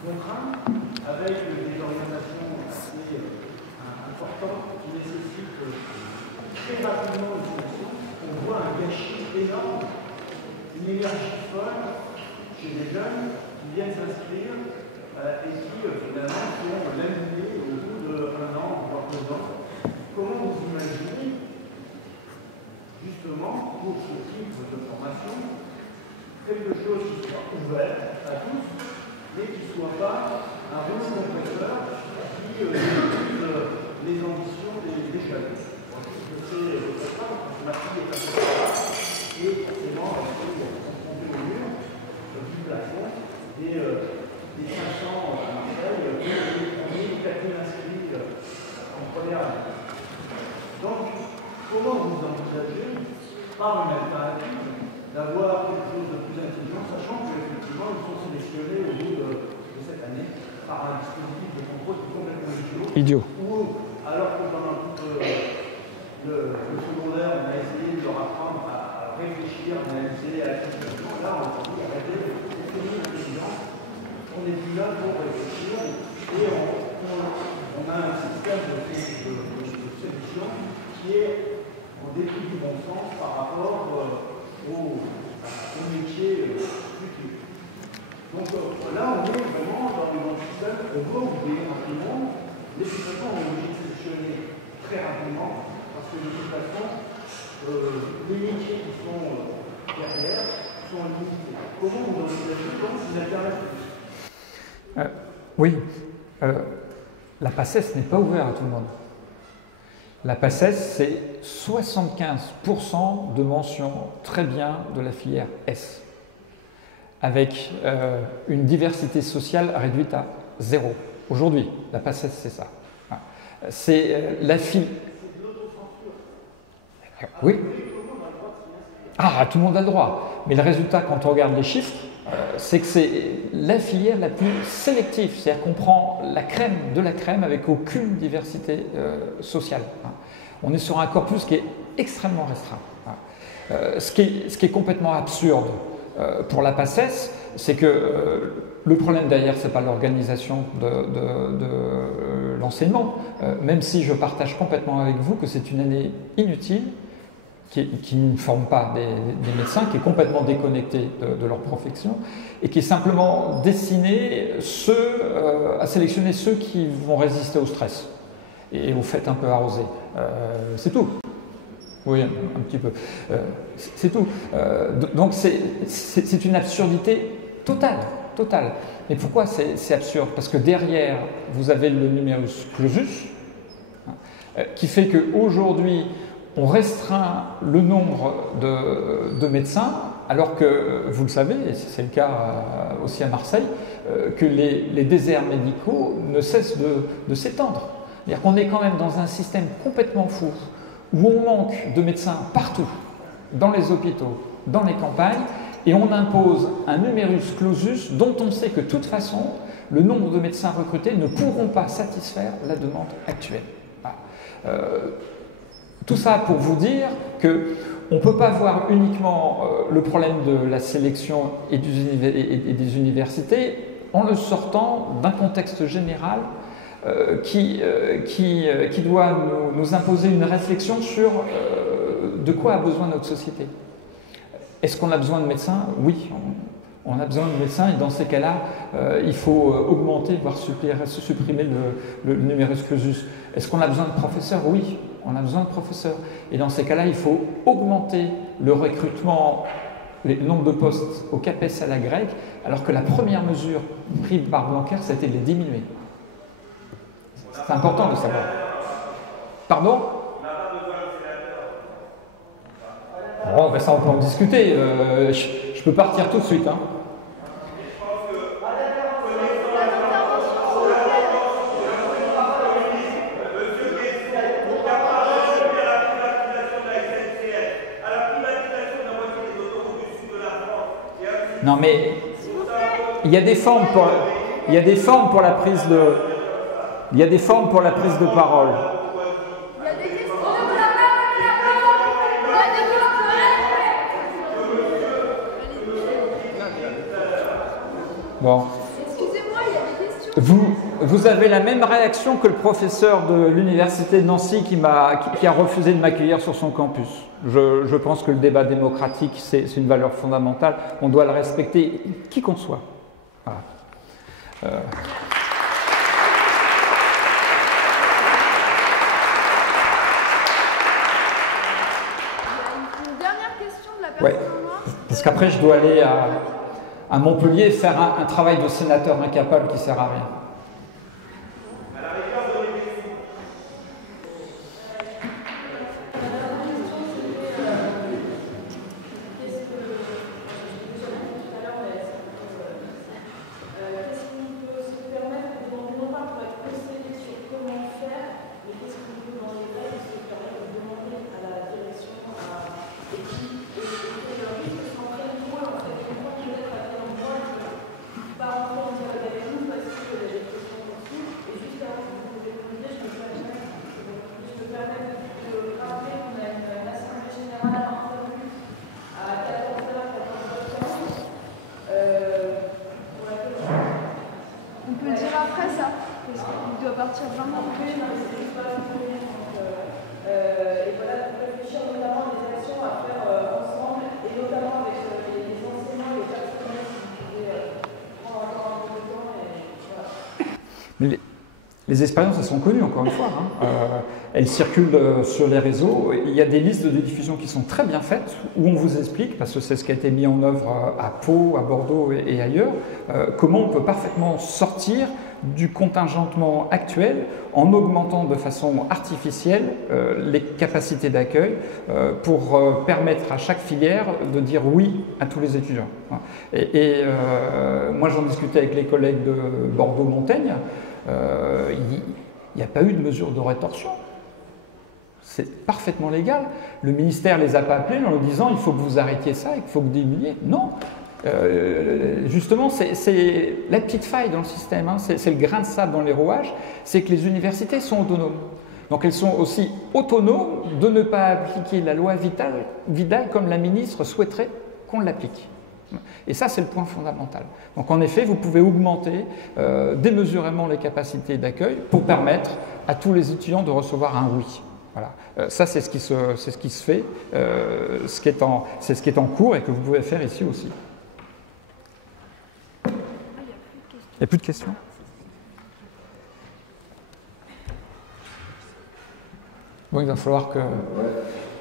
contraints, avec des orientations assez importantes qui nécessitent très rapidement une solution, on voit un gâchis énorme, une énergie folle chez des jeunes qui viennent s'inscrire et qui finalement sont laminés au bout d'1 an, voire 2 ans. Comment vous imaginez, justement, pour ce type de formation, quelque chose qui soit ouvert à tous, mais qui ne soit pas un rouleau compresseur qui épuise les ambitions des jeunes. C'est ça, ma fille est un peu là, et forcément, on se tombe au mur du plafond des 500 à Marseille, on est 4000 inscrits en première année. Donc, comment vous envisagez, par une alternative, d'avoir quelque chose de plus intelligent, sachant qu'effectivement, ils sont sélectionnés au bout de cette année par un dispositif de contrôle qui est complètement idiot. Ou, alors que dans le secondaire, on a essayé de leur apprendre à réfléchir, à analyser, à réfléchir. Là, on a dit, arrêtez, c'est fini l'intelligence. On est plus là pour réfléchir et on a un système de sélection qui est en dépit du bon sens par rapport au métier futur. Donc là, on est vraiment dans un système, on veut ouvrir un peu le monde, mais de toute façon, on est obligé de sélectionner très rapidement parce que de toute façon, les métiers qui sont derrière sont limités. Comment vous envisagez une alternative? Oui, la PACES n'est pas ouverte à tout le monde. La PACES, c'est 75% de mentions très bien de la filière S, avec une diversité sociale réduite à 0. Aujourd'hui, la PACES, c'est ça. C'est la filière... Oui. Ah, tout le monde a le droit. Mais le résultat, quand on regarde les chiffres, c'est que c'est la filière la plus sélective, c'est-à-dire qu'on prend la crème de la crème avec aucune diversité sociale. On est sur un corpus qui est extrêmement restreint. Ce qui est complètement absurde pour la PACES, c'est que le problème derrière, ce n'est pas l'organisation de l'enseignement, même si je partage complètement avec vous que c'est une année inutile, qui ne forme pas des médecins, qui est complètement déconnecté de leur profession, et qui est simplement destinée à sélectionner ceux qui vont résister au stress et au fait un peu arrosé. C'est tout. Oui, un petit peu. C'est tout. Donc c'est une absurdité totale. Mais pourquoi c'est absurde? Parce que derrière, vous avez le numerus clausus, qui fait qu'aujourd'hui, on restreint le nombre de médecins, alors que, vous le savez, et c'est le cas aussi à Marseille, que les déserts médicaux ne cessent de s'étendre. C'est-à-dire qu'on est quand même dans un système complètement fou, où on manque de médecins partout, dans les hôpitaux, dans les campagnes, et on impose un numerus clausus dont on sait que de toute façon, le nombre de médecins recrutés ne pourront pas satisfaire la demande actuelle. Voilà. Tout ça pour vous dire qu'on ne peut pas voir uniquement le problème de la sélection et des universités en le sortant d'un contexte général qui doit nous imposer une réflexion sur de quoi a besoin notre société. Est-ce qu'on a besoin de médecins? Oui, on a besoin de médecins, et dans ces cas-là, il faut augmenter, voire supprimer le numerus clausus. Est-ce qu'on a besoin de professeurs? Oui, on a besoin de professeurs. Et dans ces cas-là, il faut augmenter le recrutement, le nombre de postes au CAPES à la grecque, alors que la première mesure prise par Blanquer, c'était de les diminuer. C'est important de savoir. Pardon? Oh, ben ça, on peut en discuter. Je peux partir tout de suite. Hein. Non, mais il y a des formes pour la prise de, il y a des formes pour la prise de parole. Bon. Excusez-moi, il y a des questions. Vous avez la même réaction que le professeur de l'université de Nancy qui a refusé de m'accueillir sur son campus. Je pense que le débat démocratique, c'est une valeur fondamentale. On doit le respecter, qui qu'on soit. Voilà. Une dernière question de la personne en noir. Parce qu'après, je dois aller à Montpellier faire un travail de sénateur incapable qui ne sert à rien. Les expériences, elles sont connues, encore une fois. Hein. Elles circulent sur les réseaux. Il y a des listes de diffusion qui sont très bien faites, où on vous explique, parce que c'est ce qui a été mis en œuvre à Pau, à Bordeaux et ailleurs, comment on peut parfaitement sortir du contingentement actuel en augmentant de façon artificielle les capacités d'accueil pour permettre à chaque filière de dire oui à tous les étudiants. Et moi, j'en discutais avec les collègues de Bordeaux-Montaigne. Il n'y a pas eu de mesure de rétorsion. C'est parfaitement légal. Le ministère ne les a pas appelés en leur disant il faut que vous arrêtiez ça et qu'il faut que vous diminuiez. Non, Justement, c'est la petite faille dans le système, hein, c'est le grain de sable dans les rouages, c'est que les universités sont autonomes. Donc elles sont aussi autonomes de ne pas appliquer la loi Vidal comme la ministre souhaiterait qu'on l'applique. Et ça, c'est le point fondamental. Donc en effet, vous pouvez augmenter démesurément les capacités d'accueil pour permettre à tous les étudiants de recevoir un oui. Voilà. Ça, c'est ce qui se fait, c'est ce qui est en cours et que vous pouvez faire ici aussi. Il n'y a plus de questions ? Bon, il va falloir que...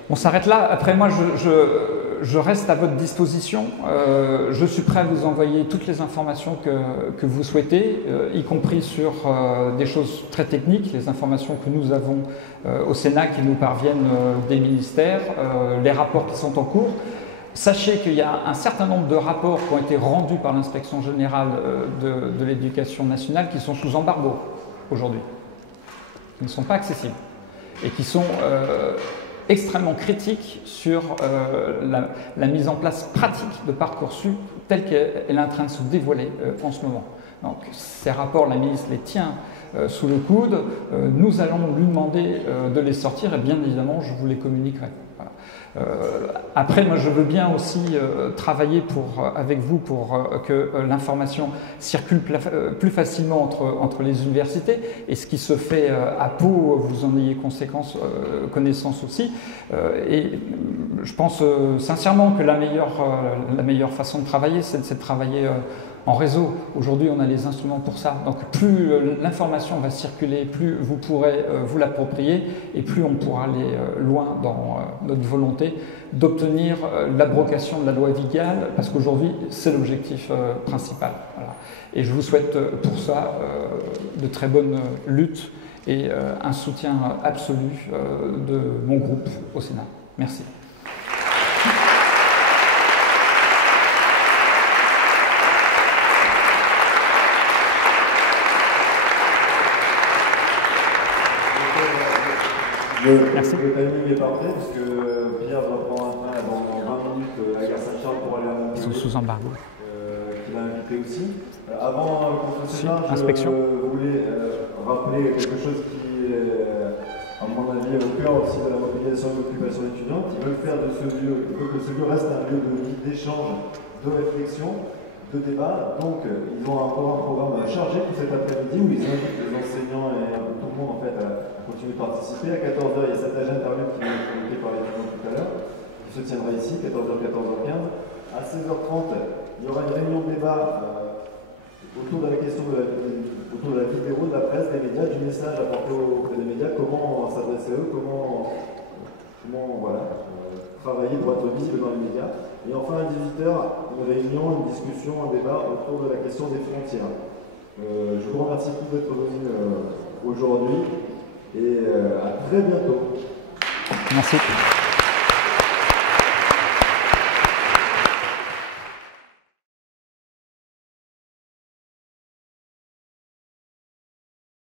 On s'arrête là. Après, moi, je reste à votre disposition. Je suis prêt à vous envoyer toutes les informations que vous souhaitez, y compris sur des choses très techniques, les informations que nous avons au Sénat qui nous parviennent des ministères, les rapports qui sont en cours. Sachez qu'il y a un certain nombre de rapports qui ont été rendus par l'Inspection générale de l'éducation nationale qui sont sous embargo aujourd'hui, qui ne sont pas accessibles et qui sont extrêmement critiques sur la mise en place pratique de Parcoursup telle qu'elle est en train de se dévoiler en ce moment. Donc ces rapports, la ministre les tient sous le coude, nous allons lui demander de les sortir et bien évidemment je vous les communiquerai. Voilà. Après, moi je veux bien aussi travailler avec vous pour que l'information circule plus facilement entre les universités et ce qui se fait à Pau, vous en ayez connaissance aussi. Et je pense sincèrement que la meilleure façon de travailler, c'est de travailler en réseau. Aujourd'hui, on a les instruments pour ça. Donc, plus l'information va circuler, plus vous pourrez vous l'approprier et plus on pourra aller loin dans notre volonté d'obtenir l'abrogation de la loi Vigal, parce qu'aujourd'hui, c'est l'objectif principal. Voilà. Et je vous souhaite pour ça de très bonnes luttes et un soutien absolu de mon groupe au Sénat. Merci. Merci. Le timing est parfait parce que Pierre va prendre un train dans 20 minutes à Gare Saint-Charles pour aller à Montpellier. Ils sont sous embargo. Qu'il a invité aussi. Avant qu'on se sépare, inspection. Je voulais rappeler quelque chose qui est, à mon avis, au cœur aussi de la mobilisation de l'occupation étudiante. Ils veulent faire de ce lieu, ils veulent que ce lieu reste un lieu d'échange, de réflexion, de débat. Donc, ils ont un programme chargé pour cet après-midi où ils invitent les enseignants et tout le monde en fait à continuer de participer. À 14h, il y a cet agenda interview qui est communiqué par l'étudiant tout à l'heure, qui se tiendra ici, 14h, 14h15. À 16h30, il y aura une réunion de débat autour de la question autour de la vidéo, de la presse, des médias, du message apporté auprès des médias, comment s'adresser à eux, comment travailler pour être visible dans les médias. Et enfin, à 18h, une réunion, une discussion, un débat autour de la question des frontières. Je vous remercie tous d'être venus aujourd'hui et à très bientôt. Merci.